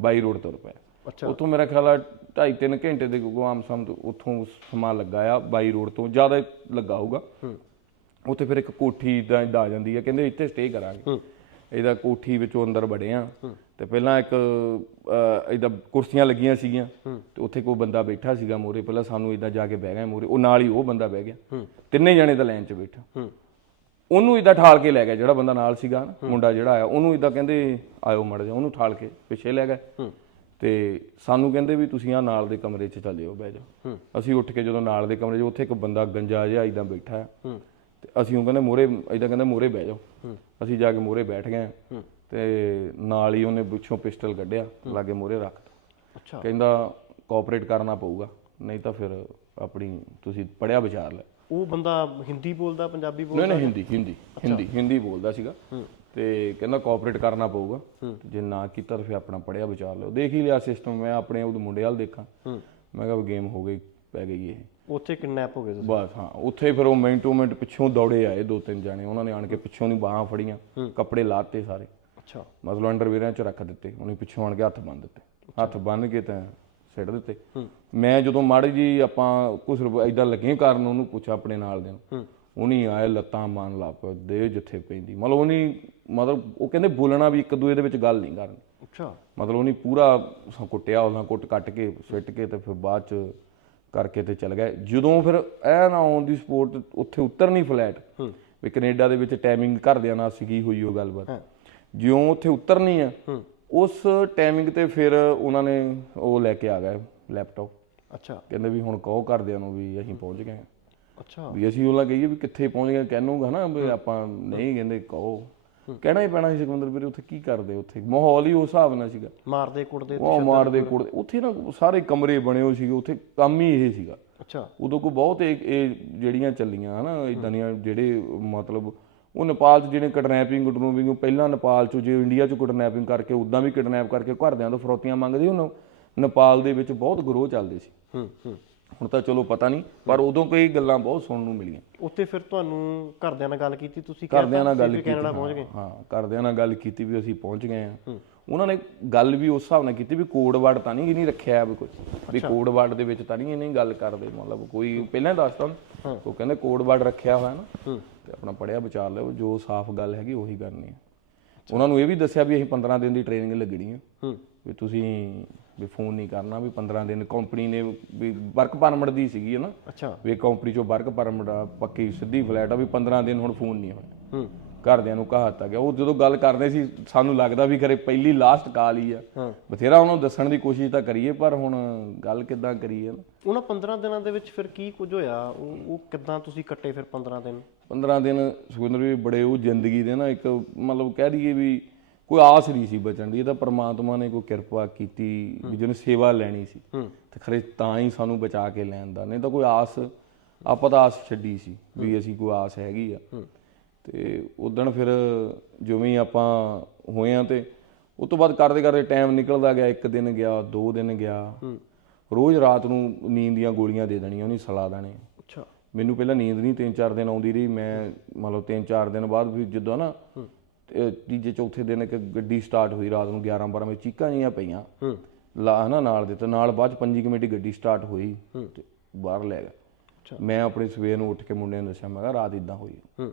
[SPEAKER 1] ਬਾਈ ਰੋਡ ਤੁਰ ਪਿਆ।
[SPEAKER 2] ਅੱਛਾ।
[SPEAKER 1] ਉੱਥੋਂ ਮੇਰਾ ਖਿਆਲ ਆ 2.5 ਘੰਟੇ ਦੇ ਗੁਆਮ ਸਮ ਤੋਂ ਉੱਥੋਂ ਸਮਾਂ ਲੱਗਾ ਆ ਬਾਈ ਰੋਡ ਤੋਂ ਜ਼ਿਆਦਾ ਲੱਗਾ ਹੋਊਗਾ। ਉੱਥੇ ਫਿਰ ਇੱਕ ਕੋਠੀ ਦਾ ਇਦਾਂ ਆ ਜਾਂਦੀ ਹੈ ਕਹਿੰਦੇ ਇੱਥੇ ਸਟੇ ਕਰਾਂਗੇ। ਇਹਦਾ ਕੋਠੀ ਵਿੱਚੋਂ ਅੰਦਰ ਵੜੇ ਆ ਤੇ ਪਹਿਲਾਂ ਇੱਕ ਇਦਾਂ ਕੁਰਸੀਆਂ ਲੱਗੀਆਂ ਸੀਗੀਆਂ। ਤੇ ਉੱਥੇ ਕੋਈ ਬੰਦਾ ਬੈਠਾ ਸੀਗਾ ਮੋਰੇ ਪਹਿਲਾਂ ਸਾਨੂੰ ਇਦਾਂ ਜਾ ਕੇ ਬਹਿ ਗਏ ਮੋਰੇ ਉਹ ਨਾਲ ਹੀ ਉਹ ਬੰਦਾ ਬਹਿ ਗਿਆ। ਤਿੰਨੇ ਜਣੇ ਤਾਂ ਲਾਈਨ 'ਚ ਬੈਠਾ। ਉਹਨੂੰ ਇਦਾਂ ਠਾਲ ਕੇ ਲੈ ਗਿਆ ਜਿਹੜਾ ਬੰਦਾ ਨਾਲ ਸੀਗਾ ਨਾ ਮੁੰਡਾ ਜਿਹੜਾ ਆਇਆ ਉਹਨੂੰ ਇਦਾਂ ਕਹਿੰਦੇ ਆਇਓ ਮੜ ਜਾ ਉਹਨੂੰ ਠਾਲ ਕੇ ਪਿੱਛੇ ਲੈ ਗਏ। ਤੇ ਸਾਨੂੰ ਕਹਿੰਦੇ ਵੀ ਤੁਸੀਂ ਆ ਨਾਲ ਦੇ ਕਮਰੇ 'ਚ ਚੱਲ ਜਾਓ ਬਹਿ ਜਾਓ। ਅਸੀਂ ਉੱਠ ਕੇ ਜਦੋਂ ਨਾਲ ਦੇ ਕਮਰੇ 'ਚ ਉੱਥੇ ਇੱਕ ਬੰਦਾ ਗੰਜਾ ਜਿਹਾ ਇਦਾਂ ਬੈਠਾ ਆ। ਅਸੀਂ ਉਹ ਕਹਿੰਦੇ ਮੋਰੇ ਇਦਾਂ ਕਹਿੰਦੇ ਮੋਰੇ ਬਹਿ ਜਾਓ। ਅਸੀਂ ਜਾ ਕੇ ਮੋਰੇ ਬੈਠ ਗਏ ਤੇ ਨਾਲ ਹੀ ਉਹਨੇ ਪਿੱਛੋਂ ਪਿਸਟਲ ਕੱਢਿਆ ਲਾਗੇ ਮੋਰੇ ਰੱਖਤਾ
[SPEAKER 2] ਅੱਛਾ।
[SPEAKER 1] ਕਹਿੰਦਾ ਕੋਆਪਰੇਟ ਕਰਨਾ ਪਊਗਾ ਨਹੀਂ ਤਾਂ ਫਿਰ ਆਪਣੀ ਤੁਸੀਂ ਪੜਿਆ ਵਿਚਾਰ ਲੈ।
[SPEAKER 2] ਉਹ ਬੰਦਾ ਹਿੰਦੀ ਬੋਲਦਾ ਪੰਜਾਬੀ
[SPEAKER 1] ਨਹੀਂ
[SPEAKER 2] ਬੋਲਦਾ?
[SPEAKER 1] ਨਹੀਂ ਹਿੰਦੀ ਹਿੰਦੀ ਹਿੰਦੀ ਹਿੰਦੀ ਬੋਲਦਾ ਸੀਗਾ। ਤੇ ਕਹਿੰਦਾ ਕੋਆਪਰੇਟ ਕਰਨਾ ਪਊਗਾ। ਜੇ ਨਾ ਕੀਤਾ ਤਾਂ ਫਿਰ ਆਪਣਾ ਪੜਿਆ ਵਿਚਾਰ ਲਿਓ। ਦੇਖ ਹੀ ਲਿਆ ਸਿਸਟਮ ਮੈਂ ਆਪਣੇ ਉਹ ਮੁੰਡੇ ਵਾਲ ਦੇਖਾਂ। ਮੈਂ ਕਿਹਾ ਗੇਮ ਹੋ ਗਈ ਪੈ ਗਈ ਇਹ।
[SPEAKER 2] ਉੱਥੇ ਕਿਡਨੈਪ ਹੋ ਗਏ ਤੁਸੀਂ?
[SPEAKER 1] ਬਸ ਹਾਂ। ਉੱਥੇ ਫਿਰ ਉਹ ਮਿੰਟ ਟੂ ਮਿੰਟ ਪਿੱਛੋਂ ਦੌੜੇ ਆਏ ਦੋ ਤਿੰਨ ਜਾਣੇ। ਉਹਨਾਂ ਨੇ ਆਣ ਕੇ ਪਿੱਛੋਂ ਦੀ ਬਾਹਾਂ ਫੜੀਆਂ ਕੱਪੜੇ ਲਾਤੇ ਸਾਰੇ।
[SPEAKER 2] ਅੱਛਾ।
[SPEAKER 1] ਮਤਲਬ ਅੰਡਰਵੇਅਰਾਂ ਚ ਰੱਖ ਦਿੱਤੇ। ਉਹਨੇ ਪਿੱਛੋਂ ਆਣ ਕੇ ਹੱਥ ਬੰਨ ਦਿੱਤੇ। ਹੱਥ ਬੰਨ ਕੇ ਤਾਂ ਸਿੱਟ ਦਿੱਤੇ। ਮੈਂ ਜਦੋਂ ਮਾੜੀ ਜੀ ਆਪਾਂ ਕੁਝ ਇਦਾਂ ਲੱਗੇ ਕਰਨ ਉਹਨੂੰ ਪੁੱਛਿਆ ਆਪਣੇ ਨਾਲ ਦੇ ਨੂੰ। ਉਹਨੀ ਆਏ ਲੱਤਾਂ ਮਾਰਨ ਲੱਗ ਪਿਆ ਦੇ ਜਿੱਥੇ ਪੈਂਦੀ। ਮਤਲਬ ਉਹਨੀ ਮਤਲਬ ਉਹ ਕਹਿੰਦੇ ਬੋਲਣਾ ਵੀ ਇੱਕ ਦੂਏ ਦੇ ਵਿੱਚ ਗੱਲ ਨਹੀਂ ਕਰਨੀ।
[SPEAKER 2] ਅੱਛਾ।
[SPEAKER 1] ਮਤਲਬ ਉਹਨੇ ਪੂਰਾ ਕੁੱਟਿਆ ਉਹਨਾਂ ਕੁੱਟ ਕੱਟ ਕੇ ਸਿੱਟ ਕੇ ਤੇ ਫਿਰ ਬਾਅਦ ਚ ਕਰਕੇ ਤੇ ਚਲ ਗਏ। ਜਦੋਂ ਫਿਰ ਇਹ ਨਾ ਔਨ ਦੀ ਸਪੋਰਟ ਉੱਥੇ ਉਤਰਨੀ ਫਲੈਟ ਵੀ ਕੈਨੇਡਾ ਦੇ ਵਿੱਚ ਟਾਈਮਿੰਗ ਘਰਦਿਆਂ ਨਾਲ ਸੀਗੀ ਹੋਈ ਉਹ ਗੱਲਬਾਤ। ਜਿਉਂ ਉੱਥੇ ਉਤਰਨੀ ਆ ਉਸ ਟਾਈਮਿੰਗ ਤੇ ਫਿਰ ਉਹਨਾਂ ਨੇ ਉਹ ਲੈ ਕੇ ਆ ਗਏ ਲੈਪਟਾਪ
[SPEAKER 2] ਅੱਛਾ।
[SPEAKER 1] ਕਹਿੰਦੇ ਵੀ ਹੁਣ ਕਹੋ ਘਰਦਿਆਂ ਨੂੰ ਵੀ ਅਸੀਂ ਪਹੁੰਚ ਗਏ।
[SPEAKER 2] ਅੱਛਾ।
[SPEAKER 1] ਵੀ ਅਸੀਂ ਉਹਨਾਂ ਕਹੀਏ ਵੀ ਕਿੱਥੇ ਪਹੁੰਚ ਗਏ ਕਹਿਣੂਗਾ ਨਾ ਵੀ ਆਪਾਂ ਨਹੀਂ ਕਹਿੰਦੇ ਕਹੋ। ਕਹਿਣਾ ਹੀ ਪੈਣਾ ਸੀ ਸਿਕੰਦਰ ਵੀਰੇ ਉੱਥੇ ਕੀ ਕਰਦੇ ਉੱਥੇ? ਮਾਹੌਲ ਹੀ ਉਸ ਹਿਸਾਬ ਨਾਲ ਸੀਗਾ।
[SPEAKER 2] ਮਾਰਦੇ ਕੁੱਟਦੇ
[SPEAKER 1] ਉਹ ਮਾਰਦੇ ਕੁੱਟਦੇ ਉੱਥੇ ਨਾ ਸਾਰੇ ਕਮਰੇ ਬਣੇ ਹੋਏ ਸੀਗੇ ਉੱਥੇ ਕੰਮ ਹੀ ਇਹ ਸੀਗਾ।
[SPEAKER 2] ਅੱਛਾ।
[SPEAKER 1] ਉਦੋਂ ਕੋ ਬਹੁਤ ਇਹ ਜਿਹੜੀਆਂ ਚੱਲੀਆਂ ਹਨਾ ਇਦਾਂ ਦੀਆਂ ਜਿਹੜੇ ਮਤਲਬ ਉਹ ਨੇਪਾਲ 'ਚ ਜਿਹੜੇ ਕਿਡਨੈਪਿੰਗ ਕਡਰੂਪਿੰਗ ਪਹਿਲਾਂ ਨੇਪਾਲ 'ਚ ਜੇ ਇੰਡੀਆ 'ਚ ਕਿਡਨੈਪਿੰਗ ਕਰਕੇ ਉਦਾਂ ਵੀ ਕਿਡਨੈਪ ਕਰਕੇ ਘਰਦਿਆਂ ਤੋਂ ਫਰੋਤੀਆਂ ਮੰਗਦੇ ਉਹ ਨੇਪਾਲ ਦੇ ਵਿੱਚ ਬਹੁਤ ਗਰੋਹ ਚੱਲਦੇ ਸੀ।
[SPEAKER 2] ਹੂੰ ਹੂੰ।
[SPEAKER 1] ਹੁਣ ਤਾਂ ਚਲੋ ਪਤਾ ਨਹੀਂ ਪਰ ਉਦੋਂ ਕੋਈ ਗੱਲਾਂ ਬਹੁਤ ਸੁਣਨ ਨੂੰ ਮਿਲੀਆਂ।
[SPEAKER 2] ਉੱਥੇ ਫਿਰ ਤੁਹਾਨੂੰ ਘਰਦਿਆਂ ਨਾਲ ਗੱਲ ਕੀਤੀ ਤੁਸੀਂ
[SPEAKER 1] ਘਰਦਿਆਂ ਨਾਲ ਗੱਲ ਕੀਤੀ
[SPEAKER 2] ਕੈਨੇਡਾ ਪਹੁੰਚ ਗਏ?
[SPEAKER 1] ਹਾਂ ਘਰਦਿਆਂ ਨਾਲ ਗੱਲ ਕੀਤੀ ਵੀ ਅਸੀਂ ਪਹੁੰਚ ਗਏ ਆ ਉਹਨਾਂ ਨੇ ਗੱਲ ਵੀ ਉਸ ਹਿਸਾਬ ਨਾਲ ਕੀਤੀ ਵੀ ਕੋਡ ਵਰਡ ਤਾਂ ਨਹੀਂ ਨਹੀਂ ਰੱਖਿਆ ਵੀ ਕੁਝ ਵੀ ਕੋਡ ਵਰਡ ਦੇ ਵਿੱਚ ਤਾਂ ਨਹੀਂ ਇਹ ਨਹੀਂ ਗੱਲ ਕਰਦੇ ਮਤਲਬ ਕੋਈ ਪਹਿਲਾਂ ਉਹਨੂੰ। ਉਹ ਕਹਿੰਦੇ ਕੋਡ ਵਰਡ ਰੱਖਿਆ ਹੋਇਆ ਨਾ ਤੇ ਆਪਣਾ ਪੜਿਆ ਵਿਚਾਰ ਲਿਓ ਜੋ ਸਾਫ਼ ਗੱਲ ਹੈਗੀ ਉਹੀ ਕਰਨੀ ਹੈ। ਉਹਨਾਂ ਨੂੰ ਇਹ ਵੀ ਦੱਸਿਆ ਵੀ ਅਸੀਂ 15 ਦਿਨ ਦੀ ਟ੍ਰੇਨਿੰਗ ਲੱਗਣੀ ਹੂੰ। ਵੀ ਤੁਸੀਂ ਵੀ ਫੋਨ ਨਹੀਂ ਕਰਨਾ ਵੀ 15 ਦਿਨ ਕੰਪਨੀ ਨੇ ਵੀ ਵਰਕ ਪਰਮਿਟ ਦੀ ਸੀਗੀ ਹੈ ਨਾ।
[SPEAKER 2] ਅੱਛਾ। ਵੀ
[SPEAKER 1] ਕੰਪਨੀ ਚੋਂ ਵਰਕ ਪਰਮਿਟ ਆ ਪੱਕੀ ਸਿੱਧੀ ਫਲੈਟ ਆ ਵੀ 15 ਦਿਨ ਹੁਣ ਫੋਨ ਨਹੀਂ ਹੋਇਆ
[SPEAKER 2] ਹੂੰ।
[SPEAKER 1] ਘਰਦਿਆਂ ਨੂੰ ਕਹਾਤਾ ਗਿਆ। ਉਹ ਜਦੋਂ ਗੱਲ ਕਰਦੇ ਸੀ ਸਾਨੂੰ ਲੱਗਦਾ ਵੀ ਕਰੇ ਪਹਿਲੀ ਲਾਸਟ ਕਾਲ ਹੀ ਆ।
[SPEAKER 2] ਹਾਂ।
[SPEAKER 1] ਬਥੇਰਾ ਉਹਨਾਂ ਨੂੰ ਦੱਸਣ ਦੀ ਕੋਸ਼ਿਸ਼ ਤਾਂ ਕਰੀਏ ਪਰ ਹੁਣ ਗੱਲ ਕਿੱਦਾਂ ਕਰੀਏ ਨਾ।
[SPEAKER 2] ਉਹਨਾਂ 15 ਦਿਨਾਂ ਦੇ ਵਿੱਚ ਫਿਰ ਕੀ ਕੁਝ ਹੋਇਆ? ਉਹ ਉਹ ਕਿੱਦਾਂ ਤੁਸੀਂ ਕੱਟੇ ਫਿਰ 15 ਦਿਨ?
[SPEAKER 1] 15 ਦਿਨ ਸੁਖਿੰਦਰ ਵੀ ਬੜੇ ਉਹ ਜ਼ਿੰਦਗੀ ਦੇ ਨਾ ਇੱਕ ਮਤਲਬ ਕਹਿ ਦਈਏ ਵੀ ਕੋਈ ਆਸ ਨਹੀਂ ਸੀ ਬਚਣ ਦੀ ਇਹ ਤਾਂ ਪ੍ਰਮਾਤਮਾ ਨੇ ਕੋਈ ਕਿਰਪਾ ਕੀਤੀ ਵੀ ਜਿਹਨੂੰ ਸੇਵਾ ਲੈਣੀ ਸੀ। ਤੇ ਖਰੇ ਤਾਂ ਹੀ ਸਾਨੂੰ ਬਚਾ ਕੇ ਲੈਣ ਦਾ ਨਹੀਂ ਤਾਂ ਕੋਈ ਆਸ ਆਪਾਂ ਤਾਂ ਆਸ ਛੱਡੀ ਸੀ ਵੀ ਅਸੀਂ ਕੋਈ ਆਸ ਹੈਗੀ ਆ। ਤੇ ਉਦੋਂ ਫਿਰ ਜਿਵੇਂ ਹੀ ਆਪਾਂ ਹੋਏ ਆ ਤੇ ਉਸ ਤੋਂ ਬਾਅਦ ਕਰਦੇ ਕਰਦੇ ਟਾਈਮ ਨਿਕਲਦਾ ਗਿਆ ਇੱਕ ਦਿਨ ਗਿਆ ਦੋ ਦਿਨ ਗਿਆ। ਰੋਜ਼ ਰਾਤ ਨੂੰ ਨੀਂਦ ਦੀਆਂ ਗੋਲੀਆਂ ਦੇ ਦੇਣੀਆਂ ਉਹਨੀ ਸਲਾ ਦੇਣੇ।
[SPEAKER 2] ਅੱਛਾ।
[SPEAKER 1] ਮੈਨੂੰ ਪਹਿਲਾਂ ਨੀਂਦ ਨਹੀਂ ਤਿੰਨ ਚਾਰ ਦਿਨ ਆਉਂਦੀ ਰਹੀ ਮੈਂ ਤਿੰਨ ਚਾਰ ਦਿਨ ਬਾਅਦ ਵੀ ਜਦੋਂ ਨਾ ਤੀਜੇ ਚੌਥੇ ਦਿਨ ਇੱਕ ਗੱਡੀ ਸਟਾਰਟ ਹੋਈ ਰਾਤ ਨੂੰ 11 12 ਵਜੇ ਚੀਕਾਂ ਜੀਆਂ ਪਈਆਂ।
[SPEAKER 2] ਹੂੰ।
[SPEAKER 1] ਲਾ ਹਨਾ ਨਾਲ ਦੇ ਤੇ ਨਾਲ ਬਾਅਦ ਚ ਪੰਜੀ ਕਮੇਟੀ ਗੱਡੀ ਸਟਾਰਟ ਹੋਈ ਤੇ ਬਾਹਰ ਲੈ ਗਿਆ ਮੈਂ ਆਪਣੇ ਸਵੇਰ ਨੂੰ ਉੱਠ ਕੇ ਮੁੰਡੇ ਨੂੰ ਦੱਸਿਆ ਮੈਂ ਕਿਹਾ ਰਾਤ ਇਦਾਂ ਹੋਈ।
[SPEAKER 2] ਹੂੰ।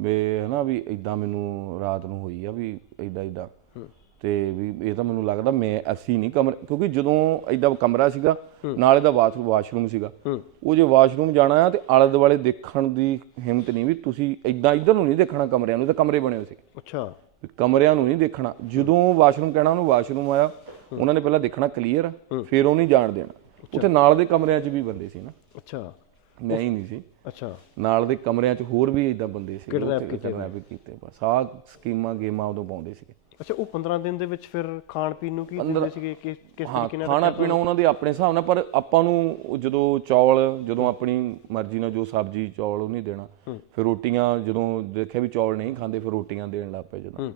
[SPEAKER 1] ਵੀ ਹਨਾ ਵੀ ਇਦਾਂ ਮੈਨੂੰ ਰਾਤ ਨੂੰ ਹੋਈ ਆ ਵੀ ਇਦਾਂ ਇਦਾਂ ਤੇ ਵੀ ਇਹ ਤਾਂ ਮੈਨੂੰ ਲੱਗਦਾ ਮੈਂ ਅਸੀਂ ਨਹੀਂ ਕਮਰੇ ਕਿਉਂਕਿ ਜਦੋਂ ਇਦਾਂ ਕਮਰਾ ਸੀਗਾ ਨਾਲ ਇਹਦਾ ਬਾਥਰੂਮ ਵਾਸ਼ਰੂਮ ਸੀਗਾ। ਉਹ ਜੇ ਵਾਸ਼ਰੂਮ ਜਾਣਾ ਆ ਤੇ ਆਲੇ ਦੁਆਲੇ ਦੇਖਣ ਦੀ ਹਿੰਮਤ ਨਹੀਂ ਵੀ ਤੁਸੀਂ ਇਦਾਂ ਇਧਰ ਨੂੰ ਨਹੀਂ ਦੇਖਣਾ ਕਮਰਿਆਂ ਨੂੰ ਤਾਂ ਕਮਰੇ ਬਣੇ ਹੋਏ ਸੀ
[SPEAKER 2] ਅੱਛਾ।
[SPEAKER 1] ਕਮਰਿਆਂ ਨੂੰ ਨਹੀਂ ਦੇਖਣਾ। ਜਦੋਂ ਵਾਸ਼ਰੂਮ ਕਹਿਣਾ ਉਹਨੂੰ ਵਾਸ਼ਰੂਮ ਆਇਆ। ਉਹਨਾਂ ਨੇ ਪਹਿਲਾਂ ਦੇਖਣਾ ਕਲੀਅਰ ਫਿਰ ਉਹ ਨਹੀਂ ਜਾਣ ਦੇਣਾ। ਉੱਥੇ ਨਾਲ ਦੇ ਕਮਰਿਆਂ 'ਚ ਵੀ ਬੰਦੇ ਸੀ ਨਾ।
[SPEAKER 2] ਅੱਛਾ।
[SPEAKER 1] ਮੈਂ ਹੀ ਨਹੀਂ ਸੀ।
[SPEAKER 2] ਅੱਛਾ।
[SPEAKER 1] ਨਾਲ ਦੇ ਕਮਰਿਆਂ 'ਚ ਹੋਰ ਵੀ ਇਦਾਂ ਬੰਦੇ ਸੀ। ਕਿਡਨੈਪ ਕੀਤੇ। ਬਸ ਆਹ ਸਕੀਮਾਂ ਗੇਮਾਂ ਉਦੋਂ ਪਾਉਂਦੇ ਸੀਗੇ।
[SPEAKER 2] ਅੱਛਾ ਉਹ 15 ਦਿਨ ਦੇ ਵਿੱਚ ਫਿਰ ਖਾਣ ਪੀਣ ਨੂੰ ਕੀ ਦਿੰਦੇ ਸੀਗੇ? ਕਿਸ ਕਿਸ ਤਰੀਕੇ ਨਾਲ
[SPEAKER 1] ਖਾਣਾ ਪੀਣਾ ਉਹਨਾਂ ਦੇ ਆਪਣੇ ਹਿਸਾਬ ਨਾਲ ਪਰ ਆਪਾਂ ਨੂੰ ਜਦੋਂ ਚੌਲ ਜਦੋਂ ਆਪਣੀ ਮਰਜ਼ੀ ਨਾਲ ਜੋ ਸਬਜ਼ੀ ਚੌਲ ਉਹ ਨਹੀਂ ਦੇਣਾ। ਫਿਰ ਰੋਟੀਆਂ ਜਦੋਂ ਦੇਖਿਆ ਵੀ ਚੌਲ ਨਹੀਂ ਖਾਂਦੇ ਫਿਰ ਰੋਟੀਆਂ ਦੇਣ ਲੱਗ ਪਏ ਜਦੋਂ।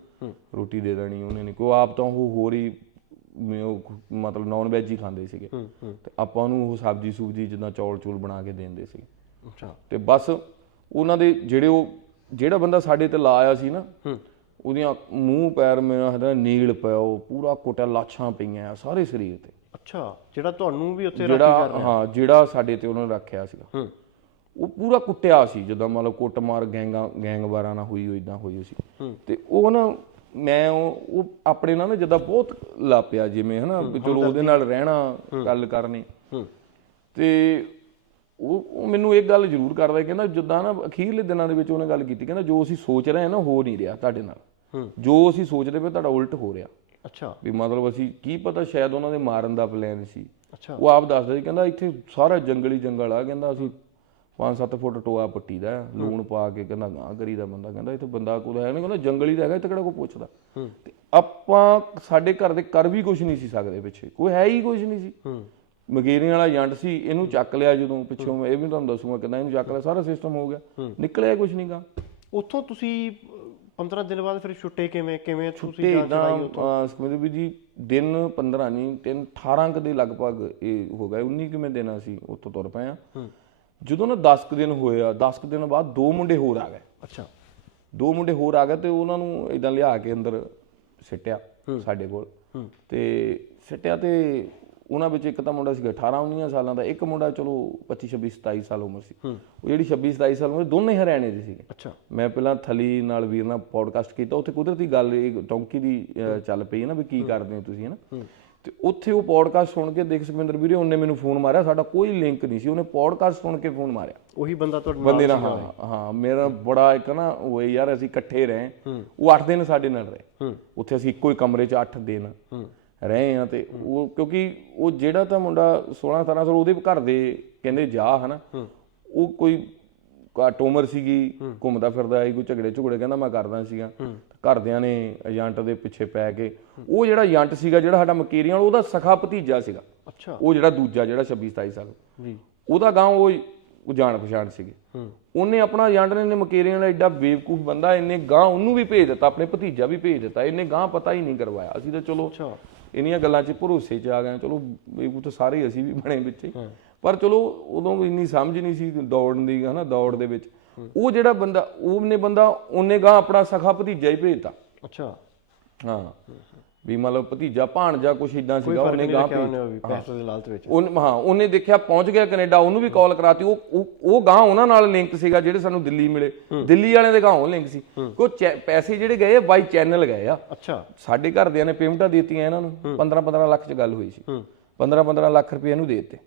[SPEAKER 1] ਰੋਟੀ ਦੇ ਦੇਣੀ ਉਹਨੇ ਨਹੀਂ ਕੋ ਆਪ ਤਾਂ ਉਹ ਹੋਰ ਹੀ ਮਤਲਬ ਨਾਨ ਵੈਜ ਹੀ ਖਾਂਦੇ ਸੀਗੇ। ਤੇ ਆਪਾਂ ਨੂੰ ਉਹ ਸਬਜ਼ੀ ਸੂਬਜੀ ਜਿੱਦਾਂ ਚੌਲ ਚੂਲ ਬਣਾ ਕੇ ਦਿੰਦੇ ਸੀ।
[SPEAKER 2] ਅੱਛਾ।
[SPEAKER 1] ਤੇ ਬਸ ਉਹਨਾਂ ਦੇ ਜਿਹੜੇ ਉਹ ਜਿਹੜਾ ਬੰਦਾ ਸਾਡੇ ਤੇ ਲਾਇਆ ਸੀ ਨਾ
[SPEAKER 2] ਹੂੰ।
[SPEAKER 1] ਉਹਦੀਆਂ ਮੂੰਹ ਪੈਰ ਮੇਰਾ ਹਦਾ ਨੀਲ ਪਿਆ ਉਹ ਪੂਰਾ ਕੋਟਾ ਲਾਛਾਂ ਪਈਆਂ ਸਾਰੇ ਸਰੀਰ ਤੇ।
[SPEAKER 2] ਅੱਛਾ ਜਿਹੜਾ ਤੁਹਾਨੂੰ ਵੀ ਉੱਥੇ ਰੱਖ
[SPEAKER 1] ਜਿਹੜਾ ਹਾਂ ਜਿਹੜਾ ਸਾਡੇ ਤੇ ਉਹਨਾਂ ਨੇ ਰੱਖਿਆ ਸੀਗਾ।
[SPEAKER 2] ਹੂੰ।
[SPEAKER 1] ਉਹ ਪੂਰਾ ਕੁੱਟਿਆ ਸੀ ਜਦੋਂ ਮਤਲਬ ਕੁੱਟਮਾਰ ਗੈਂਗਾਂ ਗੈਂਗਵਾਰਾਂ ਨਾਲ ਹੋਈ ਹੋਈ ਇਦਾਂ ਹੋਈ ਸੀ। ਤੇ ਉਹ ਨਾ ਮੈਂ ਉਹ ਉਹ ਆਪਣੇ ਨਾਲ ਨਾ ਜਿੱਦਾਂ ਬਹੁਤ ਲਾਪਿਆ ਜਿਵੇਂ ਹਨਾ ਵੀ ਚਲੋ ਉਹਦੇ ਨਾਲ ਰਹਿਣਾ ਗੱਲ ਕਰਨੀ।
[SPEAKER 2] ਹੂੰ।
[SPEAKER 1] ਤੇ ਉਹ ਮੈਨੂੰ ਇੱਕ ਗੱਲ ਜ਼ਰੂਰ ਕਰਦਾ ਕਹਿੰਦਾ ਜਿੱਦਾਂ ਨਾ ਅਖੀਰਲੇ ਦਿਨਾਂ ਦੇ ਵਿੱਚ ਉਹਨੇ ਗੱਲ ਕੀਤੀ ਕਹਿੰਦਾ ਜੋ ਅਸੀਂ ਸੋਚ ਰਹੇ ਹਾਂ ਨਾ ਹੋ ਨਹੀਂ ਰਿਹਾ ਤੁਹਾਡੇ ਨਾਲ। ਜੋ ਅਸੀਂ ਸੋਚਦੇ ਪਏ ਤੁਹਾਡਾ ਉਲਟ ਹੋ ਰਿਹਾ।
[SPEAKER 2] ਅੱਛਾ।
[SPEAKER 1] ਵੀ ਮਤਲਬ ਅਸੀਂ ਕੀ ਪਤਾ ਸ਼ਾਇਦ ਉਹਨਾਂ ਦੇ ਮਾਰਨ ਦਾ ਪਲਾਨ ਸੀ।
[SPEAKER 2] ਅੱਛਾ।
[SPEAKER 1] ਉਹ ਆਪ ਦੱਸਦਾ ਸੀ ਕਹਿੰਦਾ ਇੱਥੇ ਸਾਰਾ ਜੰਗਲੀ ਜੰਗਲ ਆ ਕਹਿੰਦਾ ਅਸੀਂ 5-7 ਫੁੱਟ ਟੋਆ ਪੱਟੀ ਦਾ ਲੂਣ ਪਾ ਕੇ ਕਹਿੰਦਾ ਗਾਂ ਕਰੀਦਾ ਬੰਦਾ ਕਹਿੰਦਾ ਇੱਥੇ ਬੰਦਾ ਕੋਈ ਹੈ ਨਹੀਂ ਕਹਿੰਦਾ ਜੰਗਲੀ ਦਾ ਹੈਗਾ ਇੱਥੇ ਕਿਹੜਾ ਕੋਈ ਪੁੱਛਦਾ। ਤੇ ਆਪਾਂ ਸਾਡੇ ਘਰ ਦੇ ਕਰ ਵੀ ਕੁਝ ਨਹੀਂ ਸੀ ਸਕਦੇ ਪਿੱਛੇ ਕੋਈ ਹੈ ਹੀ ਕੁਝ ਨਹੀਂ ਸੀ। ਮਗੇਰੀਆਂ ਵਾਲਾ ਏਜੰਟ ਸੀ ਇਹਨੂੰ ਚੱਕ ਲਿਆ ਜਦੋਂ ਪਿੱਛੋਂ ਮੈਂ ਇਹ ਵੀ ਤੁਹਾਨੂੰ ਦੱਸੂਗਾ ਕਿਦਾਂ ਇਹਨੂੰ ਚੱਕ ਲਿਆ ਸਾਰਾ ਸਿਸਟਮ ਹੋ ਗਿਆ। ਨਿਕਲਿਆ ਕੁਝ ਨਹੀਂਗਾ
[SPEAKER 2] ਉੱਥੋਂ ਤੁਸੀਂ ਅਹ, 15 ਦਿਨ ਬਾਅਦ ਫਿਰ ਛੁੱਟੇ ਕਿਵੇਂ ਕਿਵੇਂ ਤੁਸੀਂ ਜਾਂਚ
[SPEAKER 1] ਸੁਖਮਿੰਦਰ ਵੀ ਜੀ ਦਿਨ 15 ਨਹੀਂ ਤਿੰਨ 18 ਕੁ ਦੇ ਲਗਭਗ ਇਹ ਹੋ ਗਏ 19 ਕਿਵੇਂ ਦਿਨ ਅਸੀਂ ਉੱਥੋਂ ਤੁਰ ਪਏ ਆ ਜਦੋਂ ਨਾ 10 ਕੁ ਦਿਨ ਹੋਇਆ 10 ਕੁ ਦਿਨ ਬਾਅਦ ਦੋ ਮੁੰਡੇ ਹੋਰ ਆ ਗਏ।
[SPEAKER 2] ਅੱਛਾ।
[SPEAKER 1] ਦੋ ਮੁੰਡੇ ਹੋਰ ਆ ਗਏ ਤੇ ਉਹਨਾਂ ਨੂੰ ਇਦਾਂ ਲਿਆ ਕੇ ਅੰਦਰ ਸਿੱਟਿਆ ਸਾਡੇ ਕੋਲ। ਤੇ ਸਿੱਟਿਆ ਤੇ ਉਹਨਾਂ ਵਿੱਚ ਇੱਕ ਤਾਂ ਮੁੰਡਾ ਸੀਗਾ 18 19 ਸਾਲਾਂ ਦਾ ਇੱਕ ਮੁੰਡਾ ਚਲੋ 25 26 27 ਸਾਲ ਉਮਰ ਸੀ।
[SPEAKER 2] ਹੂੰ।
[SPEAKER 1] ਉਹ ਜਿਹੜੀ 26 27 ਸਾਲ ਉਮਰ ਦੋਨੇ ਹਰਿਆਣੇ ਦੇ ਸੀਗੇ।
[SPEAKER 2] ਅੱਛਾ।
[SPEAKER 1] ਮੈਂ ਪਹਿਲਾਂ ਥਲੀ ਨਾਲ ਵੀਰ ਨਾਲ ਪੋਡਕਾਸਟ ਕੀਤਾ ਉੱਥੇ ਕੁਦਰਤੀ ਗੱਲ ਇਹ ਟੌਂਕੀ ਦੀ ਚੱਲ ਪਈ ਹੈ ਨਾ ਵੀ ਕੀ ਕਰਦੇ ਹੋ ਤੁਸੀਂ ਹਨਾ ਤੇ ਉੱਥੇ ਉਹ ਪੋਡਕਾਸਟ ਸੁਣ ਕੇ ਦੇਖ ਸੁਖਵਿੰਦਰ ਵੀਰੇ ਉਹਨੇ ਮੈਨੂੰ ਫੋਨ ਮਾਰਿਆ ਸਾਡਾ ਕੋਈ ਲਿੰਕ ਨਹੀਂ ਸੀ। ਉਹਨੇ ਪੋਡਕਾਸਟ ਸੁਣ ਕੇ ਫੋਨ ਮਾਰਿਆ।
[SPEAKER 2] ਉਹੀ ਬੰਦਾ ਤੁਹਾਡੇ ਨਾਲ
[SPEAKER 1] ਬੰਦੇ ਨਾਲ ਹਾਂ ਹਾਂ ਮੇਰਾ ਬੜਾ ਇੱਕ ਨਾ ਹੋਏ ਯਾਰ ਅਸੀਂ ਇਕੱਠੇ ਰਹੇ। ਉਹ 8 ਦਿਨ ਸਾਡੇ ਨਾਲ ਰਹੇ।
[SPEAKER 2] ਹੂੰ।
[SPEAKER 1] ਉੱਥੇ ਅਸੀਂ ਇੱਕੋ ਹੀ ਕਮਰੇ 'ਚ 8 ਦਿਨ।
[SPEAKER 2] ਹੂੰ।
[SPEAKER 1] ਰਹੇ ਆ ਤੇ ਉਹ ਕਿਉਂਕਿ ਉਹ ਜਿਹੜਾ ਤਾਂ ਮੁੰਡਾ 16 17 ਸਾਲ ਉਹਦੇ ਘਰ ਦੇ ਕਹਿੰਦੇ ਜਾ ਹਨਾ ਉਹ ਕੋਈ ਘੱਟ ਉਮਰ ਸੀਗੀ ਘੁੰਮਦਾ ਫਿਰਦਾ ਸੀ ਕੋਈ ਝਗੜੇ ਝੁਗੜੇ ਕਹਿੰਦਾ ਮੈਂ ਕਰਦਾ ਸੀਗਾ। ਘਰਦਿਆਂ ਨੇ ਏਜੰਟ ਦੇ ਪਿੱਛੇ ਪੈ ਕੇ ਉਹ ਜਿਹੜਾ ਏਜੰਟ ਸੀਗਾ ਜਿਹੜਾ ਸਾਡਾ ਮਕੇਰੀਆਂ ਉਹਦਾ ਸਖਾ ਭਤੀਜਾ ਸੀਗਾ।
[SPEAKER 2] ਅੱਛਾ।
[SPEAKER 1] ਉਹ ਜਿਹੜਾ ਦੂਜਾ ਜਿਹੜਾ 26 27 ਸਾਲ।
[SPEAKER 2] ਜੀ।
[SPEAKER 1] ਉਹਦਾ ਗਾਂ ਉਹ ਉਹ ਜਾਣ ਪਛਾਣ ਸੀਗੇ। ਉਹਨੇ ਆਪਣਾ ਏਜੰਟ ਨੇ ਮਕੇਰੀਆਂ ਵਾਲਾ ਐਡਾ ਬੇਵਕੂਫ ਬੰਦਾ ਇਹਨੇ ਗਾਂ ਉਹਨੂੰ ਵੀ ਭੇਜ ਦਿੱਤਾ ਆਪਣੇ ਭਤੀਜਾ ਵੀ ਭੇਜ ਦਿੱਤਾ ਇਹਨੇ ਗਾਂ ਪਤਾ ਹੀ ਨਹੀਂ ਕਰਵਾਇਆ। ਅਸੀਂ ਤਾਂ ਚਲੋ
[SPEAKER 2] ਅੱਛਾ।
[SPEAKER 1] ਇੰਨੀਆਂ ਗੱਲਾਂ 'ਚ ਭਰੋਸੇ 'ਚ ਆ ਗਏ ਚਲੋ ਬੇਵਕੂਫ ਤਾਂ ਸਾਰੇ ਅਸੀਂ ਵੀ ਬਣੇ ਵਿੱਚ ਪਰ ਚਲੋ ਉਦੋਂ ਇੰਨੀ ਸਮਝ ਨਹੀਂ ਸੀ ਦੌੜਨ ਦੀ ਹਨਾ ਦੌੜ ਦੇ ਵਿੱਚ। ਉਹ ਜਿਹੜਾ ਬੰਦਾ ਉਹਨੇ ਬੰਦਾ ਉਹਨੇ ਗਾਂ ਆਪਣਾ ਸਖਾ ਭਤੀਜਾ ਹੀ ਭੇਜਤਾ
[SPEAKER 2] ਅੱਛਾ।
[SPEAKER 1] ਹਾਂ। ਵੀ ਮਤਲਬ ਭਤੀਜਾ ਭਾਣਜਾ ਕੁਛ ਇਦਾਂ ਸੀਗਾ ਉਹਨੇ ਗਾਂ
[SPEAKER 2] ਵੀ ਪੈਸੇ ਦੇ ਲਾਲਚ ਵਿੱਚ।
[SPEAKER 1] ਉਹ ਹਾਂ ਉਹਨੇ ਦੇਖਿਆ ਪਹੁੰਚ ਗਿਆ ਕੈਨੇਡਾ ਉਹਨੂੰ ਵੀ ਕਾਲ ਕਰਾਤੀ। ਉਹ ਉਹ- ਗਾਂ ਉਹਨਾਂ ਨਾਲ ਲਿੰਕ ਸੀਗਾ ਜਿਹੜੇ ਸਾਨੂੰ ਦਿੱਲੀ ਮਿਲੇ। ਦਿੱਲੀ ਵਾਲਿਆਂ ਦੇ ਗਾਂ ਉਹ ਲਿੰਕ ਸੀ। ਕੋ ਪੈਸੇ ਜਿਹੜੇ ਗਏ ਬਾਈ ਚੈਨਲ ਗਏ ਆ।
[SPEAKER 2] ਅੱਛਾ।
[SPEAKER 1] ਸਾਡੇ ਘਰਦਿਆਂ ਨੇ ਪੇਮੈਂਟਾਂ ਦਿੱਤੀਆਂ ਇਹਨਾਂ ਨੂੰ। 15 15 ਲੱਖ ਚ ਗੱਲ ਹੋਈ ਸੀ। 15 15 ਲੱਖ ਰੁਪਏ ਇਹਨੂੰ ਦੇ ਦਿੱਤੇ।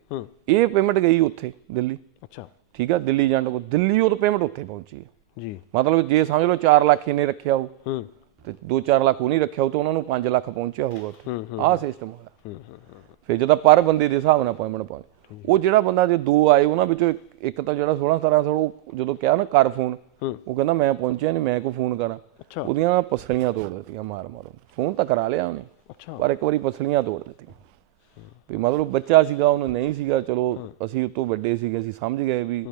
[SPEAKER 1] ਇਹ ਪੇਮੈਂਟ ਗਈ ਉੱਥੇ ਦਿੱਲੀ।
[SPEAKER 2] ਅੱਛਾ।
[SPEAKER 1] ਠੀਕ ਆ ਦਿੱਲੀ ਏਜੰਟ ਕੋ ਦਿੱਲੀ ਉਹ ਤੋਂ ਪੇਮੈਂਟ ਉੱਥੇ ਪਹੁੰਚੀ ਹੈ
[SPEAKER 2] ਜੀ।
[SPEAKER 1] ਮਤਲਬ ਜੇ ਸਮਝ ਲਓ 4 ਲੱਖ ਇਹਨੇ ਰੱਖਿਆ ਉਹ।
[SPEAKER 2] ਹੂੰ।
[SPEAKER 1] ਤੇ 2-4 ਲੱਖ ਉਹ ਨਹੀਂ ਰੱਖਿਆ ਉਹ ਤੇ ਉਹਨਾਂ ਨੂੰ 5 ਲੱਖ ਪਹੁੰਚਿਆ ਹੋਊਗਾ ਉੱਥੇ। ਆਹ ਸਿਸਟਮ ਹੋਇਆ ਫਿਰ ਜਦੋਂ ਪਰ ਬੰਦੇ ਦੇ ਹਿਸਾਬ ਨਾਲ ਅਪਾਇੰਟਮੈਂਟ ਪਾਉਣੀ। ਉਹ ਜਿਹੜਾ ਬੰਦਾ ਜੇ ਦੋ ਆਏ ਉਹਨਾਂ ਵਿੱਚੋਂ ਇੱਕ- ਤਾਂ ਜਿਹੜਾ 16 17 ਸਾਲ ਉਹ ਜਦੋਂ ਕਿਹਾ ਨਾ ਕਰ ਫੋਨ ਉਹ ਕਹਿੰਦਾ ਮੈਂ ਪਹੁੰਚਿਆ ਨਹੀਂ ਮੈਂ ਕੋ ਫੋਨ ਕਰਾਂ। ਉਹਦੀਆਂ ਪਸਲੀਆਂ ਤੋੜ ਦਿੱਤੀਆਂ ਮਾਰ ਮਾਰੋ ਫੋਨ ਤਾਂ ਕਰਾ ਲਿਆ ਉਹਨੇ ਪਰ ਇੱਕ ਵਾਰੀ ਪਸਲੀਆਂ ਤੋੜ ਦਿੱਤੀਆਂ। ਵੀ ਮਤਲਬ ਬੱਚਾ ਸੀਗਾ ਉਹਨੂੰ ਨਹੀਂ ਸੀਗਾ ਚਲੋ ਅਸੀਂ ਉਤੋਂ ਵੱਡੇ ਸੀਗੇ ਅਸੀਂ ਸਮਝ ਗਏ ਵੀ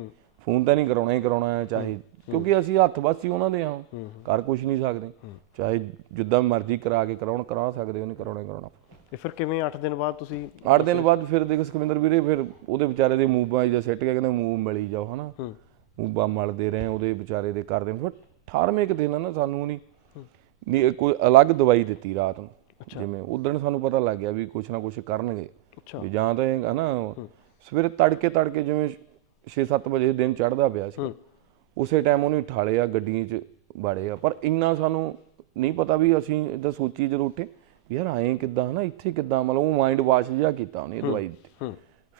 [SPEAKER 1] ਫੋਨ ਤਾਂ ਨਹੀਂ ਕਰਾਉਣਾ ਹੀ ਕਰਾਉਣਾ ਹੈ ਚਾਹੇ ਕਿਉਂਕਿ ਅਸੀਂ ਹੱਥ ਵਾਸੀ ਉਹਨਾਂ ਦੇ ਹਾਂ। ਕਰ ਕੁਝ ਨਹੀਂ ਸਕਦੇ। ਚਾਹੇ ਜਿੱਦਾਂ ਮਰਜ਼ੀ ਕਰਾ ਕੇ ਕਰਾਉਣ ਕਰਾ ਸਕਦੇ ਹੋ ਨਹੀਂ ਕਰਾਉਣਾ ਕਰਾਉਣਾ।
[SPEAKER 2] ਤੇ ਫਿਰ ਕਿਵੇਂ 8 ਦਿਨ ਬਾਅਦ ਤੁਸੀਂ
[SPEAKER 1] 8 ਦਿਨ ਬਾਅਦ ਫਿਰ ਦੇਖ ਸੁਖਵਿੰਦਰ ਵੀਰੇ ਫਿਰ ਉਹਦੇ ਵਿਚਾਰੇ ਦੇ ਮੂੰਹ ਬਾਈ ਜਾਂ ਸਿੱਟ ਕੇ ਕਹਿੰਦੇ ਮੂੰਹ ਮਲੀ ਜਾਓ ਹਨਾ। ਮੂੰਹ ਮਲਦੇ ਰਹੇ ਉਹਦੇ ਵਿਚਾਰੇ ਦੇ ਕਰਦੇ ਫਿਰ 18ਵੇਂ ਇੱਕ ਦਿਨ ਨਾ ਸਾਨੂੰ ਨਹੀਂ ਨਹੀਂ ਕੋਈ ਅਲੱਗ ਦਵਾਈ ਦਿੱਤੀ ਰਾਤ ਨੂੰ। ਜਿਵੇਂ ਉਦੋਂ ਸਾਨੂੰ ਪਤਾ ਲੱਗ ਗਿਆ ਵੀ ਕੁਛ ਨਾ ਕੁਛ ਕਰਨਗੇ। ਵੀ ਜਾਂ ਤਾਂ ਹਨਾ। ਸਵੇਰੇ ਤੜਕੇ ਤੜਕੇ ਜਿਵੇਂ 6-7 ਵਜੇ ਦਿਨ ਚੜ੍ਹਦਾ ਪਿਆ ਸੀ। ਉਸੇ ਟਾਈਮ ਉਹਨੂੰ ਠਾਲਿਆ ਗੱਡੀਆਂ 'ਚ ਬਾੜੇ ਆ। ਪਰ ਇੰਨਾ ਸਾਨੂੰ ਨਹੀਂ ਪਤਾ ਵੀ ਅਸੀਂ ਇਦਾਂ ਸੋਚੀ ਜਦੋਂ ਉੱਠੇ ਯਾਰ ਆਏ ਕਿੱਦਾਂ ਹਨਾ ਇੱਥੇ ਕਿੱਦਾਂ? ਮਤਲਬ ਉਹ ਮਾਈਂਡ ਵਾਸ਼ ਜਿਹਾ ਕੀਤਾ ਉਹਨੇ ਦਵਾਈ ਦਿੱਤੀ।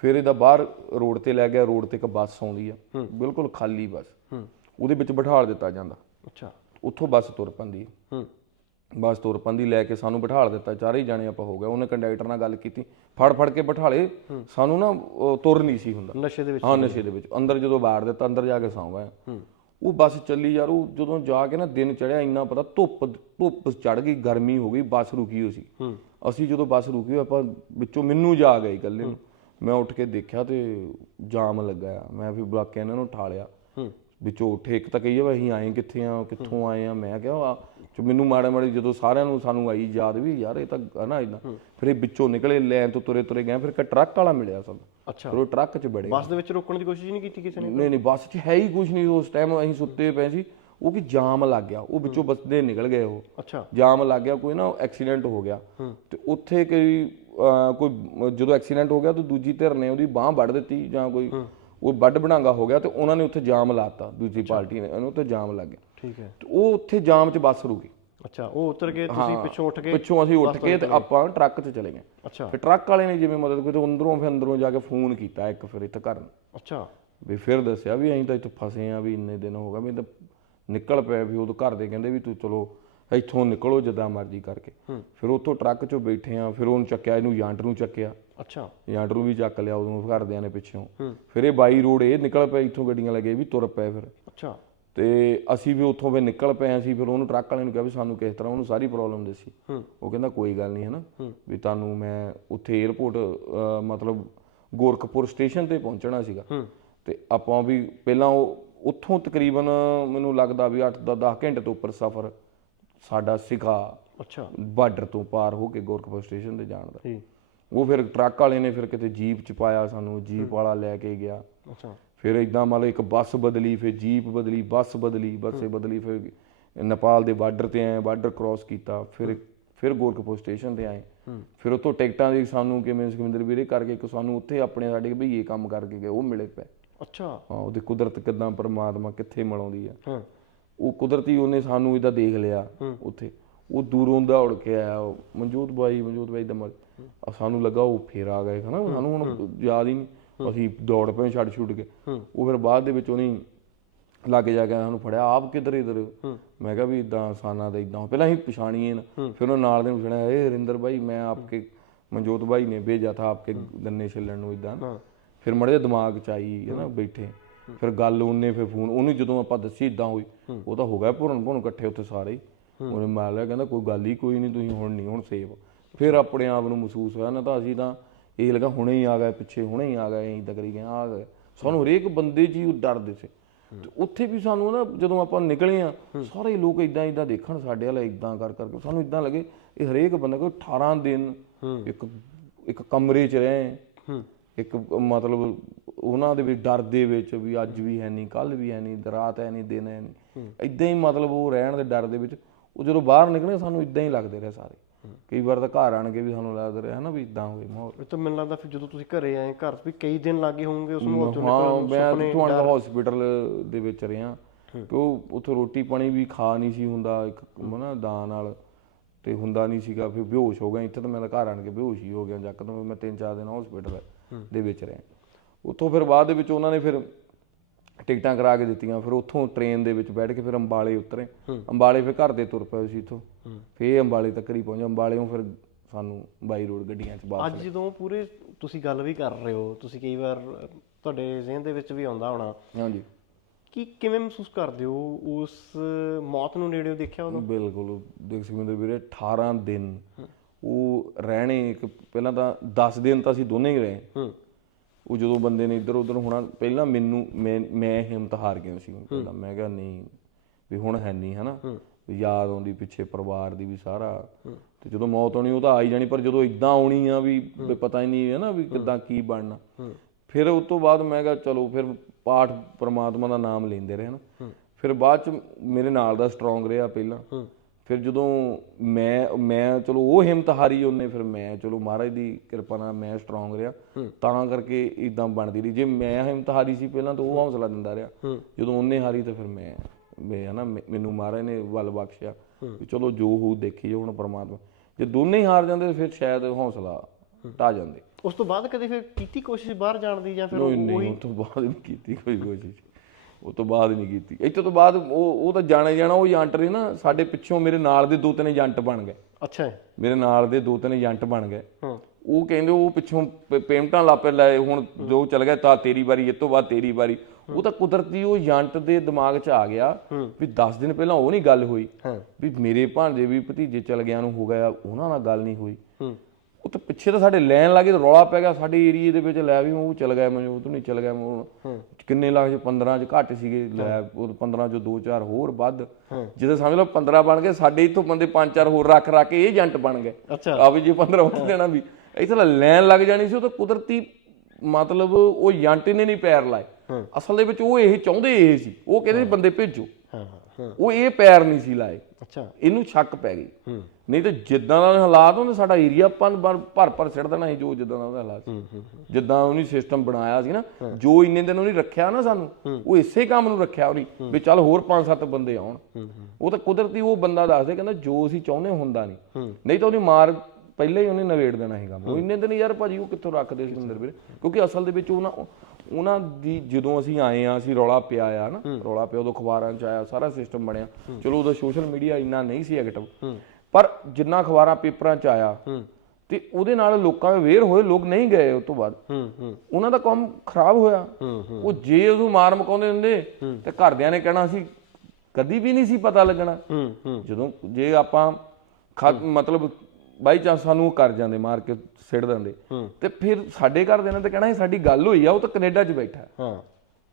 [SPEAKER 1] ਫਿਰ ਇਹਦਾ ਬਾਹਰ ਰੋਡ ਤੇ ਲੈ ਗਿਆ ਰੋਡ ਤੇ ਇੱਕ ਬੱਸ ਆਉਂਦੀ ਆ। ਬਿਲਕੁਲ ਖਾਲੀ ਬੱਸ। ਉਹਦੇ ਵਿੱਚ ਬਿਠਾਲ ਦਿੱਤਾ ਜਾਂਦਾ।
[SPEAKER 2] ਅੱਛਾ।
[SPEAKER 1] ਉੱਥੋਂ ਬੱਸ ਤੁਰ ਪੈਂਦੀ ਬੱਸ ਤੁਰ ਪੰਦੀ ਲੈ ਕੇ ਸਾਨੂੰ ਬਿਠਾਲ ਦਿੱਤਾ। ਚਾਰੇ ਹੀ ਜਾਣੇ ਆਪਾਂ ਹੋ ਗਏ। ਉਹਨੇ ਕੰਡਕਟਰ ਨਾਲ ਗੱਲ ਕੀਤੀ। ਫੜ ਫੜ ਕੇ ਬਿਠਾਲੇ ਸਾਨੂੰ ਨਾ ਉਹ ਤੁਰ ਨਹੀਂ ਸੀ ਹੁੰਦਾ।
[SPEAKER 2] ਨਸ਼ੇ ਦੇ ਵਿੱਚ
[SPEAKER 1] ਹਾਂ ਨਸ਼ੇ ਦੇ ਵਿੱਚ। ਅੰਦਰ ਜਦੋਂ ਬਾੜ ਦਿੱਤਾ ਅੰਦਰ ਜਾ ਕੇ ਸੌਂ ਗਏ। ਉਹ ਬੱਸ ਚੱਲੀ ਯਾਰ ਉਹ ਜਦੋਂ ਜਾ ਕੇ ਨਾ ਦਿਨ ਚੜਿਆ ਇੰਨਾ ਪਤਾ ਧੁੱਪ ਧੁੱਪ ਚੜ ਗਈ ਗਰਮੀ ਹੋ ਗਈ ਬੱਸ ਰੁਕੀ ਹੋਈ ਸੀ। ਅਸੀਂ ਜਦੋਂ ਬੱਸ ਰੁਕੀ ਹੋਈ ਆਪਾਂ ਵਿੱਚੋਂ ਮੈਨੂੰ ਜਾ ਗਈ ਇਕੱਲੇ ਨੂੰ। ਮੈਂ ਉੱਠ ਕੇ ਦੇਖਿਆ ਤੇ ਜਾਮ ਲੱਗਾ ਆ। ਮੈਂ ਫਿਰ ਬੁਲਾ ਕੇ ਇਹਨਾਂ ਨੂੰ ਠਾਲਿਆ ਵਿੱਚੋਂ ਉੱਠੇ ਇੱਕ ਤਾਂ ਕਹੀਏ ਵੀ ਅਸੀਂ ਆਏ ਕਿੱਥੇ ਆ ਕਿੱਥੋਂ ਆਏ ਆ? ਮੈਂ ਕਿਹਾ ਤੇ ਮੈਨੂੰ ਮਾੜੇ ਮਾੜੇ ਜਦੋਂ ਸਾਰਿਆਂ ਨੂੰ ਸਾਨੂੰ ਆਈ ਯਾਦ ਵੀ ਯਾਰ ਇਹ ਤਾਂ ਹਨਾ ਇਦਾਂ ਫਿਰ ਇਹ ਵਿੱਚੋਂ ਨਿਕਲੇ ਲੈਣ ਤੋਂ ਤੁਰੇ ਤੁਰੇ ਗਏ ਫਿਰ ਇੱਕ ਟਰੱਕ ਵਾਲਾ ਮਿਲਿਆ ਸਾਨੂੰ।
[SPEAKER 2] ਅੱਛਾ।
[SPEAKER 1] ਫਿਰ ਉਹ ਟਰੱਕ 'ਚ ਬੜੇ
[SPEAKER 2] ਬੱਸ ਦੇ ਵਿੱਚ ਰੋਕਣ ਦੀ ਕੋਸ਼ਿਸ਼ ਨਹੀਂ ਕੀਤੀ ਕਿਸੇ ਨੇ?
[SPEAKER 1] ਨਹੀਂ ਨਹੀਂ ਬੱਸ 'ਚ ਹੈ ਹੀ ਕੁਝ ਨਹੀਂ ਉਸ ਟਾਈਮ ਅਸੀਂ ਸੁੱਤੇ ਪਏ ਸੀ। ਉਹ ਕਿ ਜਾਮ ਲੱਗ ਗਿਆ ਉਹ ਵਿੱਚੋਂ ਬੱਸ ਦੇ ਨਿਕਲ ਗਏ ਉਹ।
[SPEAKER 2] ਅੱਛਾ।
[SPEAKER 1] ਜਾਮ ਲੱਗ ਗਿਆ ਕੋਈ ਨਾ ਐਕਸੀਡੈਂਟ ਹੋ ਗਿਆ। ਤੇ ਉੱਥੇ ਕੋਈ ਕੋਈ ਜਦੋਂ ਐਕਸੀਡੈਂਟ ਹੋ ਗਿਆ ਤਾਂ ਦੂਜੀ ਧਿਰ ਨੇ ਉਹਦੀ ਬਾਹ ਵੱਢ ਦਿੱਤੀ ਜਾਂ ਕੋਈ ਉਹ ਵੱਢ ਬਣਾਗਾ ਹੋ ਗਿਆ ਤੇ ਉਹਨਾਂ ਨੇ ਉੱਥੇ ਜਾਮ ਲਾਤਾ ਦੂਜੀ ਪਾਰਟੀ ਨੇ ਉਹਨੂੰ ਉੱਥੇ ਜਾਮ ਲੱਗ ਗਿਆ।
[SPEAKER 2] ਠੀਕ ਹੈ।
[SPEAKER 1] ਉਹ ਉੱਥੇ ਜਾਮ 'ਚ ਬੱਸ ਰੁਕੀ।
[SPEAKER 2] ਅੱਛਾ ਉਹ ਉਤਰ ਕੇ ਤੁਸੀਂ ਪਿੱਛੋਂ ਉੱਠ ਕੇ
[SPEAKER 1] ਪਿੱਛੋਂ ਅਸੀਂ ਉੱਠ ਕੇ ਤੇ ਆਪਾਂ ਟਰੱਕ 'ਚ ਚਲੇ ਗਏ।
[SPEAKER 2] ਅੱਛਾ।
[SPEAKER 1] ਫਿਰ ਟਰੱਕ ਵਾਲੇ ਨੇ ਜਿਵੇਂ ਮਦਦ ਕੀਤੀ ਅੰਦਰੋਂ ਫਿਰ ਅੰਦਰੋਂ ਜਾ ਕੇ ਫੋਨ ਕੀਤਾ ਇੱਕ ਫਿਰ ਇੱਥੇ ਘਰ
[SPEAKER 2] ਅੱਛਾ।
[SPEAKER 1] ਵੀ ਫਿਰ ਦੱਸਿਆ ਵੀ ਅਸੀਂ ਤਾਂ ਇੱਥੇ ਫਸੇ ਆ ਵੀ ਇੰਨੇ ਦਿਨ ਹੋ ਗਏ ਵੀ ਤਾਂ ਨਿਕਲ ਪਿਆ ਵੀ ਉਹ ਘਰ ਦੇ ਕਹਿੰਦੇ ਵੀ ਤੂੰ ਚਲੋ ਇੱਥੋਂ ਨਿਕਲੋ ਜਿੱਦਾਂ ਮਰਜ਼ੀ ਕਰਕੇ। ਫਿਰ ਉੱਥੋਂ ਟਰੱਕ 'ਚੋਂ ਬੈਠੇ ਆ ਫਿਰ ਉਹਨੂੰ ਚੱਕਿਆ ਇਹਨੂੰ ਏਜੰਟ ਨੂੰ ਚੱਕਿਆ।
[SPEAKER 2] ਅੱਛਾ।
[SPEAKER 1] ਏਜੰਟ ਨੂੰ ਵੀ ਚੱਕ ਲਿਆ ਉਦੋਂ ਘਰਦਿਆਂ ਨੇ ਪਿੱਛੋਂ। ਫਿਰ ਇਹ ਬਾਈ ਰੋਡ ਇਹ ਨਿਕਲ ਪਿਆ ਇੱਥੋਂ ਗੱਡੀਆਂ ਲੱਗੇ ਵੀ ਤੁਰ ਪਏ ਫਿਰ।
[SPEAKER 2] ਅੱਛਾ।
[SPEAKER 1] ਤੇ ਅਸੀਂ ਵੀ ਉੱਥੋਂ ਫਿਰ ਨਿਕਲ ਪਏ ਅਸੀਂ ਫਿਰ ਉਹਨੂੰ ਟਰੱਕ ਵਾਲੇ ਨੂੰ ਕਿਹਾ ਵੀ ਸਾਨੂੰ ਕਿਸ ਤਰ੍ਹਾਂ ਉਹਨੂੰ ਸਾਰੀ ਪ੍ਰੋਬਲਮ ਦੱਸੀ। ਉਹ ਕਹਿੰਦਾ ਕੋਈ ਗੱਲ ਨਹੀਂ ਹੈ। ਨਾ ਵੀ ਤੁਹਾਨੂੰ ਮੈਂ ਉੱਥੇ 에어ਪੋਰਟ ਮਤਲਬ ਗੋਰਖਪੁਰ ਸਟੇਸ਼ਨ ਤੇ ਪਹੁੰਚਣਾ ਸੀਗਾ। ਤੇ ਆਪਾਂ ਵੀ ਪਹਿਲਾਂ ਉਹ ਉੱਥੋਂ ਤਕਰੀਬਨ ਮੈਨੂੰ ਲੱਗਦਾ ਵੀ 8 ਦਾ 10 ਘੰਟੇ ਤੋਂ ਉੱਪਰ ਸਫ਼ਰ ਸਾਡਾ ਸੀਗਾ
[SPEAKER 2] ਅੱਛਾ।
[SPEAKER 1] ਬਾਰਡਰ ਤੋਂ ਪਾਰ ਹੋ ਕੇ ਗੋਰਖਪੁਰ ਸਟੇਸ਼ਨ ਤੇ ਜਾਣ ਦਾ। ਉਹ ਫਿਰ ਟਰੱਕ ਵਾਲੇ ਨੇ ਫਿਰ ਕਿਤੇ ਜੀਪ ਚ ਪਾਇਆ ਸਾਨੂੰ ਜੀਪ ਵਾਲਾ ਲੈ ਕੇ ਗਿਆ।
[SPEAKER 2] ਅੱਛਾ।
[SPEAKER 1] ਫਿਰ ਇਦਾਂ ਮਤਲਬ ਇੱਕ ਬੱਸ ਬਦਲੀ ਫਿਰ ਜੀਪ ਬਦਲੀ ਬੱਸ ਬਦਲੀ ਬੱਸੇ ਬਦਲੀ ਫਿਰ ਨੇਪਾਲ ਦੇ ਬਾਰਡਰ ਤੇ ਆਏ ਬਾਰਡਰ ਕ੍ਰਾਸ ਕੀਤਾ ਫਿਰ ਫਿਰ ਗੋਰਖਪੁਰ ਸਟੇਸ਼ਨ ਤੇ ਆਏ। ਫਿਰ ਉੱਥੋਂ ਟਿਕਟਾਂ ਦੀ ਸਾਨੂੰ ਕਿਵੇਂ ਸੁਖਵਿੰਦਰ ਵੀਰੇ ਕਰਕੇ ਇੱਕ ਸਾਨੂੰ ਉੱਥੇ ਆਪਣੇ ਸਾਡੇ ਭਈਏ ਕੰਮ ਕਰਕੇ ਗਏ ਉਹ ਮਿਲੇ ਪਏ।
[SPEAKER 2] ਅੱਛਾ।
[SPEAKER 1] ਹਾਂ ਉਹਦੀ ਕੁਦਰਤ ਕਿਦਾਂ ਪਰਮਾਤਮਾ ਕਿੱਥੇ ਮਿਲਾਉਂਦੀ ਆ। ਉਹ ਕੁਦਰਤੀ ਉਹਨੇ ਸਾਨੂੰ ਇਹਦਾ ਦੇਖ ਲਿਆ ਉੱਥੇ। ਉਹ ਦੂਰੋਂ ਦਾ ਉੜ ਕੇ ਆਇਆ ਮਨਜੋਤ ਬਾਈ ਮਨਜੋਤ ਬਾਈ ਦਾ ਸਾਨੂੰ ਲੱਗਾ ਉਹ ਫੇਰ ਆ ਗਏ ਹਨਾ? ਸਾਨੂੰ ਹੁਣ ਯਾਦ ਹੀ ਨਹੀਂ। ਅਸੀਂ ਦੌੜ ਪਏ ਛੱਡ ਛੁੱਟ ਕੇ। ਉਹ ਫਿਰ ਬਾਅਦ ਦੇ ਵਿੱਚ ਉਹਨੇ ਲੱਗ ਜਾ ਕੇ ਸਾਨੂੰ ਫੜਿਆ ਆਪ ਕਿੱਧਰ ਇਧਰ? ਮੈਂ ਕਿਹਾ ਵੀ ਇਦਾਂ ਸਾਨਾ ਦਾ ਇਦਾਂ ਪਹਿਲਾਂ ਅਸੀਂ ਪਛਾਣੀਏ ਨਾ। ਫਿਰ ਉਹ ਨਾਲ ਦੇ ਨੂੰ ਏ ਰਿੰਦਰ ਭਾਈ ਮੈਂ ਆਪਕੇ ਮਨਜੋਤ ਭਾਈ ਨੇ ਭੇਜਾ ਥਾ ਆਪਕੇ ਗੰਨੇ ਛਿੱਲਣ ਨੂੰ ਇਦਾਂ ਫਿਰ ਮੜੇ ਦਿਮਾਗ ਚ ਆਈ ਹੈ ਨਾ ਬੈਠੇ। ਫਿਰ ਗੱਲ ਉਹਨੇ ਫਿਰ ਫੋਨ ਉਹਨੂੰ ਜਦੋਂ ਆਪਾਂ ਦੱਸੀ ਇਦਾਂ ਹੋਈ ਉਹ ਤਾਂ ਹੋ ਗਿਆ ਭੁਰਨ ਭੁਰਨ ਇਕੱਠੇ ਉੱਥੇ ਸਾਰੇ ਹੀ। ਉਹਨੇ ਮਾਰ ਲਿਆ ਕਹਿੰਦਾ ਕੋਈ ਗੱਲ ਹੀ ਕੋਈ ਨਹੀਂ ਤੁਸੀਂ ਹੁਣ ਨਹੀਂ ਹੁਣ ਸੇਵ ਫਿਰ ਆਪਣੇ ਆਪ ਨੂੰ ਮਹਿਸੂਸ ਹੋਇਆ ਨਾ ਤਾਂ ਅਸੀਂ ਤਾਂ ਇਹ ਲੱਗਾ ਹੁਣੇ ਹੀ ਆ ਗਿਆ ਪਿੱਛੇ ਹੁਣੇ ਹੀ ਆ ਗਏ ਇਦਾਂ ਕਰੀ ਗਏ, ਆ ਗਏ। ਸਾਨੂੰ ਹਰੇਕ ਬੰਦੇ 'ਚ ਹੀ ਉਹ ਡਰਦੇ ਸੀ। ਤੇ ਉੱਥੇ ਵੀ ਸਾਨੂੰ ਨਾ ਜਦੋਂ ਆਪਾਂ ਨਿਕਲੇ ਆ ਸਾਰੇ ਲੋਕ ਇਦਾਂ ਇਦਾਂ ਦੇਖਣ ਸਾਡੇ ਵਾਲਾ ਇਦਾਂ ਕਰ ਕਰਕੇ ਸਾਨੂੰ ਇਦਾਂ ਲੱਗੇ, ਇਹ ਹਰੇਕ ਬੰਦਾ ਕੋਈ 18 ਦਿਨ ਇੱਕ ਇੱਕ ਕਮਰੇ 'ਚ ਰਹੇ, ਇੱਕ ਮਤਲਬ ਉਹਨਾਂ ਦੇ ਵੀ ਡਰ ਦੇ ਵਿੱਚ ਵੀ ਅੱਜ ਵੀ ਹੈ ਨਹੀਂ ਕੱਲ ਵੀ ਹੈ ਨਹੀਂ ਰਾਤ ਹੈ ਨਹੀਂ, ਦਿਨ ਹੈ ਨਹੀਂ। ਇਦਾਂ ਹੀ ਮਤਲਬ ਉਹ ਰਹਿਣ ਦੇ ਡਰ ਦੇ ਵਿੱਚ, ਉਹ ਜਦੋਂ ਬਾਹਰ ਨਿਕਲੇ, ਸਾਨੂੰ ਇਦਾਂ ਹੀ ਲੱਗਦੇ ਰਹੇ ਸਾਰੇ। ਕਈ ਵਾਰ ਤਾਂ ਘਰ ਆਣ ਕੇ ਵੀ ਸਾਨੂੰ ਲੱਗਦਾ ਰਿਹਾ ਨਾ ਵੀ ਇਦਾਂ ਹੋਵੇ ਮਾਹੌਲ।
[SPEAKER 2] ਇਹ ਤਾਂ ਮੈਨੂੰ ਲੱਗਦਾ ਫਿਰ ਜਦੋਂ ਤੁਸੀਂ ਘਰੇ ਆਏ ਘਰ ਵੀ ਕਈ ਦਿਨ ਲੱਗੇ ਹੋਣਗੇ ਉਸ ਨੂੰ ਚੋਂ
[SPEAKER 1] ਹਾਂ
[SPEAKER 2] ਨਿਕਲਣ
[SPEAKER 1] ਮੈਂ
[SPEAKER 2] ਸੁਪਨੇ
[SPEAKER 1] ਤੁਹਾਨੂੰ ਹਸਪੀਟਲ ਦੇ ਵਿੱਚ ਰਿਹਾ ਕਿ ਉਹ ਉੱਥੇ ਰੋਟੀ ਪਾਣੀ ਵੀ ਖਾ ਨਹੀਂ ਸੀ ਹੁੰਦਾ ਇੱਕ ਨਾ ਦਾਂ ਨਾਲ ਤੇ ਹੁੰਦਾ ਨਹੀਂ ਸੀਗਾ ਫਿਰ ਬੇਹੋਸ਼ ਹੋ ਗਿਆ। ਇੱਥੇ ਤਾਂ ਮੈਂ ਤਾਂ ਘਰ ਆਣ ਕੇ ਬੇਹੋਸ਼ ਹੀ ਹੋ ਗਿਆ ਜੱਕਦਮ ਮੈਂ ਤਿੰਨ ਚਾਰ ਦਿਨ ਹਸਪੀਟਲ ਦੇ ਵਿੱਚ ਰਿਹਾ। ਉੱਥੋਂ ਫਿਰ ਬਾਅਦ ਦੇ ਵਿੱਚ ਉਹਨਾਂ ਨੇ ਫਿਰ ਟਿਕਟਾਂ ਕਰਾ ਕੇ ਦਿੱਤੀਆਂ ਫਿਰ ਉੱਥੋਂ ਟ੍ਰੇਨ ਦੇ ਵਿੱਚ ਬੈਠ ਕੇ ਫਿਰ ਅੰਬਾਲੇ ਉਤਰੇ। ਅੰਬਾਲੇ ਫਿਰ ਘਰ ਦੇ ਤੁਰ ਪਏ ਸੀ ਇੱਥੋਂ। ਫਿਰ ਅੰਬਾਲੇ ਤੱਕ ਹੀ ਪਹੁੰਚੇ। ਅੰਬਾਲੇੋਂ ਫਿਰ ਸਾਨੂੰ ਬਾਈ ਰੋਡ ਗੱਡੀਆਂ 'ਚ ਵਾਪਸ
[SPEAKER 2] ਅੱਜ ਜਦੋਂ ਪੂਰੇ ਤੁਸੀਂ ਗੱਲ ਵੀ ਕਰ ਰਹੇ ਹੋ ਤੁਸੀਂ ਕਈ ਵਾਰ ਤੁਹਾਡੇ ਜ਼ਿਹਨ ਦੇ ਵਿੱਚ ਵੀ ਆਉਂਦਾ ਹੋਣਾ।
[SPEAKER 1] ਹਾਂਜੀ।
[SPEAKER 2] ਕਿ ਕਿਵੇਂ ਮਹਿਸੂਸ ਕਰਦੇ ਹੋ? ਉਸ ਮੌਤ ਨੂੰ ਨੇੜਿਓਂ ਦੇਖਿਆ ਉਦੋਂ
[SPEAKER 1] ਬਿਲਕੁਲ। ਦੇਖ ਸੁਖਵਿੰਦਰ ਵੀਰੇ 18 ਦਿਨ ਉਹ ਰਹਿਣੇ ਇੱਕ ਪਹਿਲਾਂ ਤਾਂ 10 ਦਿਨ ਤਾਂ ਅਸੀਂ ਦੋਨੇ ਹੀ ਰਹੇ।
[SPEAKER 2] ਹੂੰ।
[SPEAKER 1] ਉਹ ਜਦੋਂ ਬੰਦੇ ਨੇ ਇੱਧਰ ਉੱਧਰ ਹੋਣਾ ਪਹਿਲਾਂ ਮੈਨੂੰ ਮੈਂ ਮੈਂ ਹਿੰਮਤ ਹਾਰ ਗਿਆ ਸੀ ਪਹਿਲਾਂ। ਮੈਂ ਕਿਹਾ ਨਹੀਂ ਵੀ ਹੁਣ ਹੈ ਨਹੀਂ ਹਨਾ? ਵੀ ਯਾਦ ਆਉਂਦੀ ਪਿੱਛੇ ਪਰਿਵਾਰ ਦੀ ਵੀ ਸਾਰਾ। ਤੇ ਜਦੋਂ ਮੌਤ ਆਉਣੀ ਉਹ ਤਾਂ ਆ ਹੀ ਜਾਣੀ ਪਰ ਜਦੋਂ ਇਦਾਂ ਆਉਣੀ ਆ ਵੀ ਵੀ ਪਤਾ ਹੀ ਨਹੀਂ ਹੈ ਨਾ ਵੀ ਕਿੱਦਾਂ ਕੀ ਬਣਨਾ। ਫਿਰ ਉਸ ਤੋਂ ਬਾਅਦ ਮੈਂ ਕਿਹਾ ਚਲੋ ਫਿਰ ਪਾਠ ਪ੍ਰਮਾਤਮਾ ਦਾ ਨਾਮ ਲੈਂਦੇ ਰਹੇ ਨਾ ਫਿਰ ਬਾਅਦ ਚ ਮੇਰੇ ਨਾਲ ਦਾ ਸਟਰੋਂਗ ਰਿਹਾ ਪਹਿਲਾਂ। ਫਿਰ ਜਦੋਂ ਮੈਂ ਮੈਂ ਚਲੋ ਉਹ ਹਿੰਮਤ ਹਾਰੀ ਉਹਨੇ ਫਿਰ ਮੈਂ ਚਲੋ ਮਹਾਰਾਜ ਦੀ ਕਿਰਪਾ ਨਾਲ ਮੈਂ ਸਟਰੋਂਗ ਰਿਹਾ। ਤਾਂ ਕਰਕੇ ਇਦਾਂ ਬਣਦੀ ਰਹੀ। ਜੇ ਮੈਂ ਹਿੰਮਤ ਹਾਰੀ ਸੀ ਪਹਿਲਾਂ ਤਾਂ ਉਹ ਹੌਸਲਾ ਦਿੰਦਾ ਰਿਹਾ। ਜਦੋਂ ਉਹਨੇ ਹਾਰੀ ਤਾਂ ਫਿਰ ਮੈਂ ਮੈਂ ਹਨਾ ਮੈਨੂੰ ਮਹਾਰਾਜ ਨੇ ਵੱਲ ਬਖਸ਼ਿਆ ਚਲੋ ਜੋ ਹੋਊ ਦੇਖੀ ਹੁਣ ਪ੍ਰਮਾਤਮਾ। ਜੇ ਦੋਨੇ ਹੀ ਹਾਰ ਜਾਂਦੇ ਤਾਂ ਫਿਰ ਸ਼ਾਇਦ ਹੌਸਲਾ ਢਾ ਜਾਂਦੇ।
[SPEAKER 2] ਉਸ ਤੋਂ ਬਾਅਦ ਕਦੇ ਫਿਰ ਕੀਤੀ ਕੋਸ਼ਿਸ਼ ਬਾਹਰ ਜਾਣ ਦੀ ਜਾਂ ਫਿਰ
[SPEAKER 1] ਨਹੀਂ ਨਹੀਂ ਉਹ ਤੋਂ ਬਾਅਦ ਕੀਤੀ ਕੋਈ ਕੋਸ਼ਿਸ਼। ਉਹ ਤੋਂ ਬਾਅਦ ਨਹੀਂ ਕੀਤੀ। ਇੱਥੇ ਤੋਂ ਬਾਅਦ ਉਹ ਉਹ ਤਾਂ ਜਾਣੇ ਜਾਣਾ ਉਹ ਏਜੰਟ ਨੇ ਨਾ ਸਾਡੇ ਪਿੱਛੋਂ ਮੇਰੇ ਨਾਲ ਦੇ ਦੋ ਤਿੰਨ ਏਜੰਟ ਬਣ ਗਏ।
[SPEAKER 2] ਅੱਛਾ।
[SPEAKER 1] ਮੇਰੇ ਨਾਲ ਦੇ ਦੋ ਤਿੰਨ ਏਜੰਟ ਬਣ ਗਏ।
[SPEAKER 2] ਹਾਂ।
[SPEAKER 1] ਉਹ ਕਹਿੰਦੇ ਉਹ ਪਿੱਛੋਂ ਪੇਮੈਂਟਾਂ ਲਾਪੇ ਲੈ ਹੁਣ ਜੋ ਚਲ ਗਿਆ ਤਾਂ ਤੇਰੀ ਵਾਰੀ ਇਹ ਤੋਂ ਬਾਅਦ ਤੇਰੀ ਵਾਰੀ। ਉਹ ਤਾਂ ਕੁਦਰਤੀ ਉਹ ਏਜੰਟ ਦੇ ਦਿਮਾਗ 'ਚ ਆ ਗਿਆ ਵੀ 10 ਦਿਨ ਪਹਿਲਾਂ ਉਹ ਨਹੀਂ ਗੱਲ ਹੋਈ। ਵੀ ਮੇਰੇ ਭਾਂਜੇ ਵੀ ਭਤੀਜੇ ਚਲ ਗਿਆ ਨੂੰ ਹੋ ਗਿਆ ਉਹਨਾਂ ਨਾਲ ਗੱਲ ਨਹੀਂ ਹੋਈ। ਉਹ ਤਾਂ ਪਿੱਛੇ ਤਾਂ ਸਾਡੇ ਲੈਣ ਲੱਗੇ ਤੇ ਰੌਲਾ ਪੈ ਗਿਆ ਸਾਡੇ ਏਰੀਏ ਦੇ ਵਿੱਚ ਲੈ ਵੀ ਉਹ ਚਲ ਗਿਆ ਮੈਨੂੰ ਉਹ ਤੋਂ ਨਹੀਂ ਚਲ ਗਿਆ ਮੈਂ ਕਿੰਨੇ ਲੱਖ ਚ 15 ਚ ਘੱਟ ਸੀਗੇ ਲੈ ਉਹ 15 ਚ 2-4 ਹੋਰ ਵੱਧ। ਜਦੋਂ ਸਮਝ ਲਓ 15 ਬਣ ਗਏ ਸਾਡੇ ਇੱਥੋਂ ਬੰਦੇ 5-4 ਹੋਰ ਰੱਖ ਰੱਖ ਕੇ ਏਜੰਟ ਬਣ ਗਏ।
[SPEAKER 2] ਅੱਛਾ।
[SPEAKER 1] ਆ ਵੀ ਜੇ 15 ਵੱਧ ਦੇਣਾ ਵੀ। ਇੱਥੇ ਤਾਂ ਲੈਣ ਲੱਗ ਜਾਣੀ ਸੀ ਉਹ ਤਾਂ ਕੁਦਰਤੀ ਮਤਲਬ ਉਹ ਏਜੰਟ ਨੇ ਨਹੀਂ ਪੈਰ ਲਾਏ। ਅਸਲ ਦੇ ਵਿੱਚ ਉਹ ਇਹ ਚਾਹੁੰਦੇ ਇਹ ਸੀ ਉਹ ਕਹਿੰਦੇ ਬੰਦੇ ਭੇਜੋ।
[SPEAKER 2] ਹਾਂ ਹਾਂ।
[SPEAKER 1] ਉਹ ਇਹ ਪੈਰ ਨਹੀਂ ਸੀ ਲਾਏ।
[SPEAKER 2] ਅੱਛਾ।
[SPEAKER 1] ਇਹਨੂੰ ਸ਼ੱਕ ਪੈ ਗਈ।
[SPEAKER 2] ਹੂੰ।
[SPEAKER 1] ਨਹੀਂ ਤੇ ਜਿੱਦਾਂ ਦਾ ਹਾਲਾਤ ਹੁੰਦੇ ਸਾਡਾ ਏਰੀਆ ਭਰ ਭਰ ਭਰ ਸਿੱਟ ਦੇਣਾ ਸੀ ਜੋ ਜਿੱਦਾਂ ਦਾ ਉਹਦਾ ਹਾਲਾਤ ਸੀ। ਜਿੱਦਾਂ ਉਹਨੇ ਸਿਸਟਮ ਬਣਾਇਆ ਸੀ ਨਾ ਜੋ ਇੰਨੇ ਦਿਨ ਉਹਨੇ ਰੱਖਿਆ ਨਾ ਸਾਨੂੰ ਉਹ ਇਸੇ ਕੰਮ ਨੂੰ ਰੱਖਿਆ ਉਹਨੇ ਵੀ ਚੱਲ ਹੋਰ 5-7 ਬੰਦੇ ਆਉਣ। ਉਹ ਤਾਂ ਕੁਦਰਤੀ ਉਹ ਬੰਦਾ ਦੱਸਦੇ ਕਹਿੰਦਾ ਜੋ ਅਸੀਂ ਚਾਹੁੰਦੇ ਹੁੰਦਾ ਨਹੀਂ। ਨਹੀਂ ਤਾਂ ਉਹਦੀ ਮਾਰ ਪਹਿਲਾਂ ਹੀ ਉਹਨੇ ਨਵੇੜ ਦੇਣਾ ਸੀਗਾ ਉਹ ਇੰਨੇ ਦਿਨ ਯਾਰ ਭਾਜੀ ਉਹ ਕਿੱਥੋਂ ਰੱਖਦੇ ਸੀ ਅੰਦਰ ਵੀਰੇ? ਕਿਉਂਕਿ ਅਸਲ ਦੇ ਵਿੱਚ ਉਹਨਾਂ ਉਹਨਾਂ ਦੀ ਜਦੋਂ ਅਸੀਂ ਆਏ ਆ ਅਸੀਂ ਰੌਲਾ ਪਿਆ ਆ ਨਾ ਰੌਲਾ ਪਿਆ ਉਦੋਂ ਅਖਬਾਰਾਂ 'ਚ ਆਇਆ ਸਾਰਾ ਸਿਸਟਮ ਬਣਿਆ। ਚਲੋ ਉਦੋਂ ਸੋਸ਼ਲ ਮੀਡੀਆ ਇੰਨਾ ਨਹੀਂ ਸੀ ਐਕਟਿਵ ਪਰ ਜਿੰਨਾ ਅਖਬਾਰਾਂ ਪੇਪਰਾਂ 'ਚ ਆਇਆ ਤੇ ਉਹਦੇ ਨਾਲ ਲੋਕਾਂ ਅਵੇਅਰ ਹੋਏ ਲੋਕ ਨਹੀਂ ਗਏ ਉਸ ਤੋਂ ਬਾਅਦ।
[SPEAKER 2] ਹੂੰ ਹੂੰ।
[SPEAKER 1] ਉਹਨਾਂ ਦਾ ਕੰਮ ਖਰਾਬ ਹੋਇਆ।
[SPEAKER 2] ਹੂੰ,
[SPEAKER 1] ਉਹ ਜੇ ਉਹਨੂੰ ਮਾਰ ਮਕਾਉਂਦੇ ਹੁੰਦੇ ਤੇ ਘਰਦਿਆਂ ਨੇ ਕਹਿਣਾ ਸੀ ਕਦੀ ਵੀ ਨਹੀਂ ਸੀ ਪਤਾ ਲੱਗਣਾ। ਜਦੋਂ ਜੇ ਆਪਾਂ ਮਤਲਬ ਬਾਈ ਚਾਂਸ ਸਾਨੂੰ ਕਰ ਜਾਂਦੇ ਮਾਰ ਕੇ ਸਿੱਟ ਦਿੰਦੇ। ਤੇ ਫਿਰ ਸਾਡੇ ਘਰ ਦੇ ਨੇ ਤਾਂ ਕਹਿਣਾ ਸੀ ਸਾਡੀ ਗੱਲ ਹੋਈ ਆ ਉਹ ਤਾਂ ਕੈਨੇਡਾ 'ਚ ਬੈਠਾ। ਹਾਂ।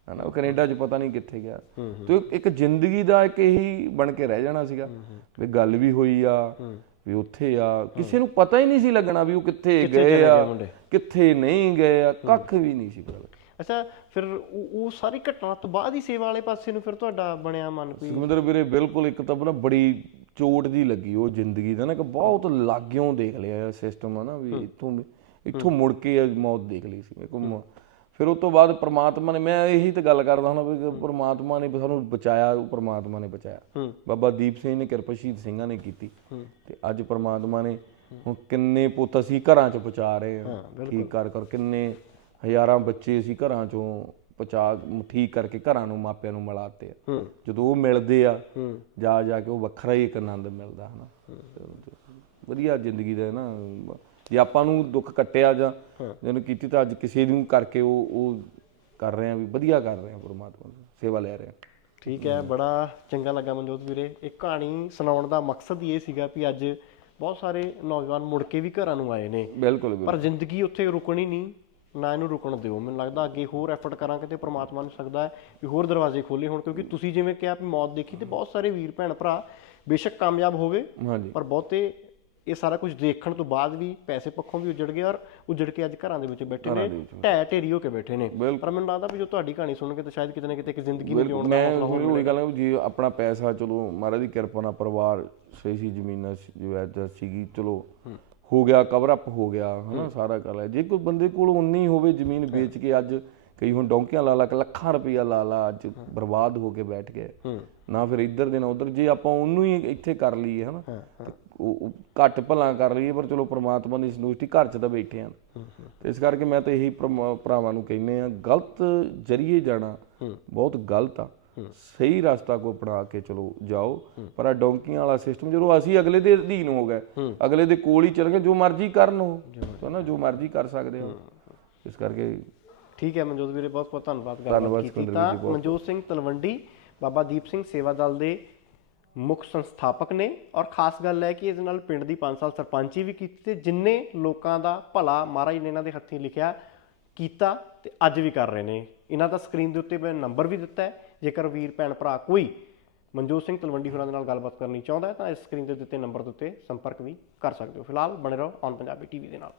[SPEAKER 1] ਹਨਾ ਉਹ ਕੈਨੇਡਾ 'ਚ ਪਤਾ ਨਹੀਂ ਕਿੱਥੇ ਗਿਆ। ਤੇ ਇੱਕ ਜ਼ਿੰਦਗੀ ਦਾ ਇੱਕ ਇਹੀ ਬਣ ਕੇ ਰਹਿ ਜਾਣਾ ਸੀਗਾ ਵੀ ਗੱਲ ਵੀ ਹੋਈ ਆ ਵੀ ਉੱਥੇ ਆ। ਕਿਸੇ ਨੂੰ ਪਤਾ ਹੀ ਨਹੀਂ ਸੀ ਲੱਗਣਾ ਵੀ ਉਹ ਕਿੱਥੇ ਗਏ ਆ? ਕਿੱਥੇ ਨਹੀਂ ਗਏ ਆ ਕੱਖ ਵੀ ਨਹੀਂ ਸੀ ਪਤਾ
[SPEAKER 2] ਅੱਛਾ ਫਿਰ ਉਹ ਸਾਰੀ ਘਟਨਾ ਤੋਂ ਬਾਅਦ ਹੀ ਸੇਵਾ ਵਾਲੇ ਪਾਸੇ ਨੂੰ ਫਿਰ ਤੁਹਾਡਾ ਬਣਿਆ ਮਨ ਕੋਈ?
[SPEAKER 1] ਸੁਖਮਿੰਦਰ ਵੀਰੇ ਬਿਲਕੁਲ ਇੱਕ ਤਾਂ ਨਾ ਬੜੀ ਚੋਟ ਦੀ ਲੱਗੀ ਉਹ ਜ਼ਿੰਦਗੀ ਦਾ ਨਾ ਕਿ ਬਹੁਤ ਲਾਗਿਓਂ ਦੇਖ ਲਿਆ ਸਿਸਟਮ ਆ ਨਾ ਵੀ ਇੱਥੋਂ ਇੱਥੋਂ ਮੁੜ ਕੇ ਮੌਤ ਦੇਖ ਲਈ ਸੀ ਮੇਰੇ ਕੋਲ ਫਿਰ ਉਸ ਤੋਂ ਬਾਅਦ ਪ੍ਰਮਾਤਮਾ ਨੇ ਮੈਂ ਇਹੀ ਤਾਂ ਗੱਲ ਕਰਦਾ ਹਾਂ ਵੀ ਕਿ ਪ੍ਰਮਾਤਮਾ ਨੇ ਸਾਨੂੰ ਬਚਾਇਆ ਉਹ ਪ੍ਰਮਾਤਮਾ ਨੇ ਬਚਾਇਆ। ਬਾਬਾ ਦੀਪ ਸਿੰਘ ਨੇ ਕਿਰਪਾ ਸ਼ਹੀਦ ਸਿੰਘਾਂ ਨੇ ਕੀਤੀ। ਤੇ ਅੱਜ ਪ੍ਰਮਾਤਮਾ ਨੇ ਹੁਣ ਕਿੰਨੇ ਪੁੱਤ ਅਸੀਂ ਘਰਾਂ 'ਚ ਪਹੁੰਚਾ ਰਹੇ ਹਾਂ। ਠੀਕ ਕਰ ਕਰ ਕਿੰਨੇ ਹਜ਼ਾਰਾਂ ਬੱਚੇ ਅਸੀਂ ਘਰਾਂ 'ਚੋਂ ਪਹੁੰਚਾ ਠੀਕ ਕਰਕੇ ਘਰਾਂ ਨੂੰ ਮਾਪਿਆਂ ਨੂੰ ਮਿਲਾਤੇ ਆ। ਜਦੋਂ ਉਹ ਮਿਲਦੇ ਆ ਜਾ ਜਾ ਕੇ ਉਹ ਵੱਖਰਾ ਹੀ ਇੱਕ ਆਨੰਦ ਮਿਲਦਾ ਹਨਾ। ਵਧੀਆ ਜ਼ਿੰਦਗੀ ਦਾ ਨਾ ਜੇ ਆਪਾਂ ਨੂੰ ਦੁੱਖ ਕੱਟਿਆ ਜਾਂ ਜਿਹਨੂੰ ਕੀਤੀ ਤਾਂ ਅੱਜ ਕਿਸੇ ਨੂੰ ਕਰਕੇ ਉਹ ਉਹ ਕਰ ਰਹੇ ਆ ਵੀ ਵਧੀਆ ਕਰ ਰਹੇ ਆ ਪਰਮਾਤਮਾ ਦੀ ਸੇਵਾ ਲੈ ਰਹੇ ਆ
[SPEAKER 2] ਠੀਕ ਹੈ ਬੜਾ ਚੰਗਾ ਲੱਗਾ ਮਨਜੋਤ ਵੀਰੇ। ਇਹ ਕਹਾਣੀ ਸੁਣਾਉਣ ਦਾ ਮਕਸਦ ਹੀ ਇਹ ਸੀਗਾ ਵੀ ਅੱਜ ਬਹੁਤ ਸਾਰੇ ਨੌਜਵਾਨ ਮੁੜ ਕੇ ਵੀ ਘਰਾਂ ਨੂੰ ਆਏ ਨੇ।
[SPEAKER 1] ਬਿਲਕੁਲ।
[SPEAKER 2] ਪਰ ਜ਼ਿੰਦਗੀ ਉੱਥੇ ਰੁਕਣੀ ਨਹੀਂ ਨਾ ਇਹਨੂੰ ਰੁਕਣ ਦਿਓ। ਮੈਨੂੰ ਲੱਗਦਾ ਅੱਗੇ ਹੋਰ ਐਫਰਟ ਕਰਾਂਗੇ ਤੇ ਪ੍ਰਮਾਤਮਾ ਨੂੰ ਸਕਦਾ ਹੈ ਵੀ ਹੋਰ ਦਰਵਾਜ਼ੇ ਖੋਲੇ ਹੋਣ। ਕਿਉਂਕਿ ਤੁਸੀਂ ਜਿਵੇਂ ਕਿਹਾ ਵੀ ਮੌਤ ਦੇਖੀ ਤੇ ਬਹੁਤ ਸਾਰੇ ਵੀਰ ਭੈਣ ਭਰਾ ਬੇਸ਼ੱਕ ਕਾਮਯਾਬ ਹੋ ਗਏ
[SPEAKER 1] ਹਾਂਜੀ।
[SPEAKER 2] ਪਰ ਬਹੁਤੇ ਇਹ ਸਾਰਾ ਕੁਝ ਦੇਖਣ ਤੋਂ ਬਾਅਦ ਵੀ ਪੈਸੇ ਪੱਖੋਂ ਵੀ ਉਜੜ ਗਏ ਔਰ ਉਜੜ ਕੇ ਅੱਜ ਘਰਾਂ ਦੇ ਵਿੱਚ ਬੈਠੇ ਨੇ ਢਹਿ ਢੇਰੀ ਹੋ ਕੇ ਬੈਠੇ ਨੇ। ਪਰ ਮੈਨੂੰ ਲੱਗਦਾ ਵੀ ਜੋ ਤੁਹਾਡੀ ਕਹਾਣੀ ਸੁਣ ਕੇ ਤਾਂ ਸ਼ਾਇਦ ਕਿਤੇ ਨਾ ਕਿਤੇ ਇੱਕ ਜ਼ਿੰਦਗੀ ਨੂੰ ਜਿਉਣ ਦਾ
[SPEAKER 1] ਮੈਂ
[SPEAKER 2] ਹੌਸਲਾ
[SPEAKER 1] ਤੁਹਾਨੂੰ ਉਹੀ ਗੱਲ ਜੇ ਆਪਣਾ ਪੈਸਾ ਚਲੋ ਮਹਾਰਾਜ ਦੀ ਕਿਰਪਾ ਨਾਲ ਪਰਿਵਾਰ ਸਹੀ ਸੀ ਜ਼ਮੀਨਾਂ ਸੀ- ਜੋ ਐ ਸੀਗੀ ਚਲੋ ਹੋ। ਗਿਆ ਕਵਰ ਅਪ ਹੋ ਗਿਆ ਹਨਾ ਸਾਰਾ ਕਰ ਲਿਆ ਜੇ ਕੋਈ ਬੰਦੇ ਕੋਲ ਉਨੀ ਹੋਵੇ ਜ਼ਮੀਨ ਵੇਚ ਕੇ ਅੱਜ ਕਈ ਹੁਣ ਡੌਂਕੀਆਂ ਲਾ ਲਾ ਕੇ ਲੱਖਾਂ ਰੁਪਈਆ ਲਾ ਲਾ ਅੱਜ ਬਰਬਾਦ ਹੋ ਕੇ ਬੈਠ ਗਏ ਨਾ ਫਿਰ ਇੱਧਰ ਦੇ ਨਾ ਉੱਧਰ ਜੇ ਆਪਾਂ ਉਹਨੂੰ ਹੀ ਇੱਥੇ ਕਰ ਲਈਏ ਹਨਾ ਘੱਟ ਭਲਾ ਕਰ ਲਈਏ ਪਰ ਚਲੋ ਪ੍ਰਮਾਤਮਾ ਦੀ ਸੰਤੁਸ਼ਟੀ ਘਰ 'ਚ ਤਾਂ ਬੈਠੇ ਆ ਤੇ ਇਸ ਕਰਕੇ ਮੈਂ ਤਾਂ ਇਹੀ ਭਰਾਵਾਂ ਨੂੰ ਕਹਿੰਨੇ ਆ ਗਲਤ ਜਰੀਏ ਜਾਣਾ ਬਹੁਤ ਗਲਤ ਆ। ਸਹੀ ਰਸਤਾ ਕੋ ਅਪਣਾ ਕੇ ਚਲੋ ਜਾਓ ਪਰ ਆ ਡੌਂਕੀਆਂ ਵਾਲਾ ਸਿਸਟਮ ਜਦੋਂ ਅਸੀਂ ਅਗਲੇ ਦੇ ਅਧੀਨ ਹੋ ਗਏ ਅਗਲੇ ਦੇ ਕੋਲ ਹੀ ਚੱਲ ਗਏ ਜੋ ਮਰਜ਼ੀ ਕਰਨ ਉਹ ਤਾਂ ਨਾ ਜੋ ਮਰਜ਼ੀ ਕਰ ਸਕਦੇ ਹੋ। ਇਸ ਕਰਕੇ
[SPEAKER 2] ਠੀਕ ਹੈ ਮਨਜੋਤ ਵੀਰੇ ਬਹੁਤ ਬਹੁਤ ਧੰਨਵਾਦ ਗੱਲਬਾਤ ਕੀਤੀ ਤਾਂ। ਮਨਜੋਤ ਸਿੰਘ ਤਲਵੰਡੀ ਬਾਬਾ ਦੀਪ ਸਿੰਘ ਸੇਵਾ ਦਲ ਦੇ ਮੁੱਖ ਸੰਸਥਾਪਕ ਨੇ ਔਰ ਖਾਸ ਗੱਲ ਹੈ ਕਿ ਇਸ ਨਾਲ ਪਿੰਡ ਦੀ 5 ਸਾਲ ਸਰਪੰਚੀ ਵੀ ਕੀਤੀ ਤੇ ਜਿੰਨੇ ਲੋਕਾਂ ਦਾ ਭਲਾ ਮਹਾਰਾਜ ਨੇ ਇਹਨਾਂ ਦੇ ਹੱਥੀਂ ਲਿਖਿਆ, ਕੀਤਾ ਤੇ ਅੱਜ ਵੀ ਕਰ ਰਹੇ ਨੇ। ਇਹਨਾਂ ਦਾ ਸਕਰੀਨ ਦੇ ਉੱਤੇ ਮੈਂ ਨੰਬਰ ਵੀ ਦਿੱਤਾ ਹੈ। ਜੇਕਰ ਵੀਰ, ਭੈਣ, ਭਰਾ ਕੋਈ ਮਨਜੋਤ ਸਿੰਘ ਤਲਵੰਡੀ ਹੋਰਾਂ ਦੇ ਨਾਲ ਗੱਲਬਾਤ ਕਰਨੀ ਚਾਹੁੰਦਾ ਹੈ ਤਾਂ ਇਸ ਸਕਰੀਨ ਦੇ ਦਿੱਤੇ ਨੰਬਰ ਦੇ ਉੱਤੇ ਸੰਪਰਕ ਵੀ ਕਰ ਸਕਦੇ ਹੋ। ਫਿਲਹਾਲ ਬਣੇ ਰਹੋ ਔਨ ਪੰਜਾਬੀ ਟੀਵੀ ਦੇ ਨਾਲ।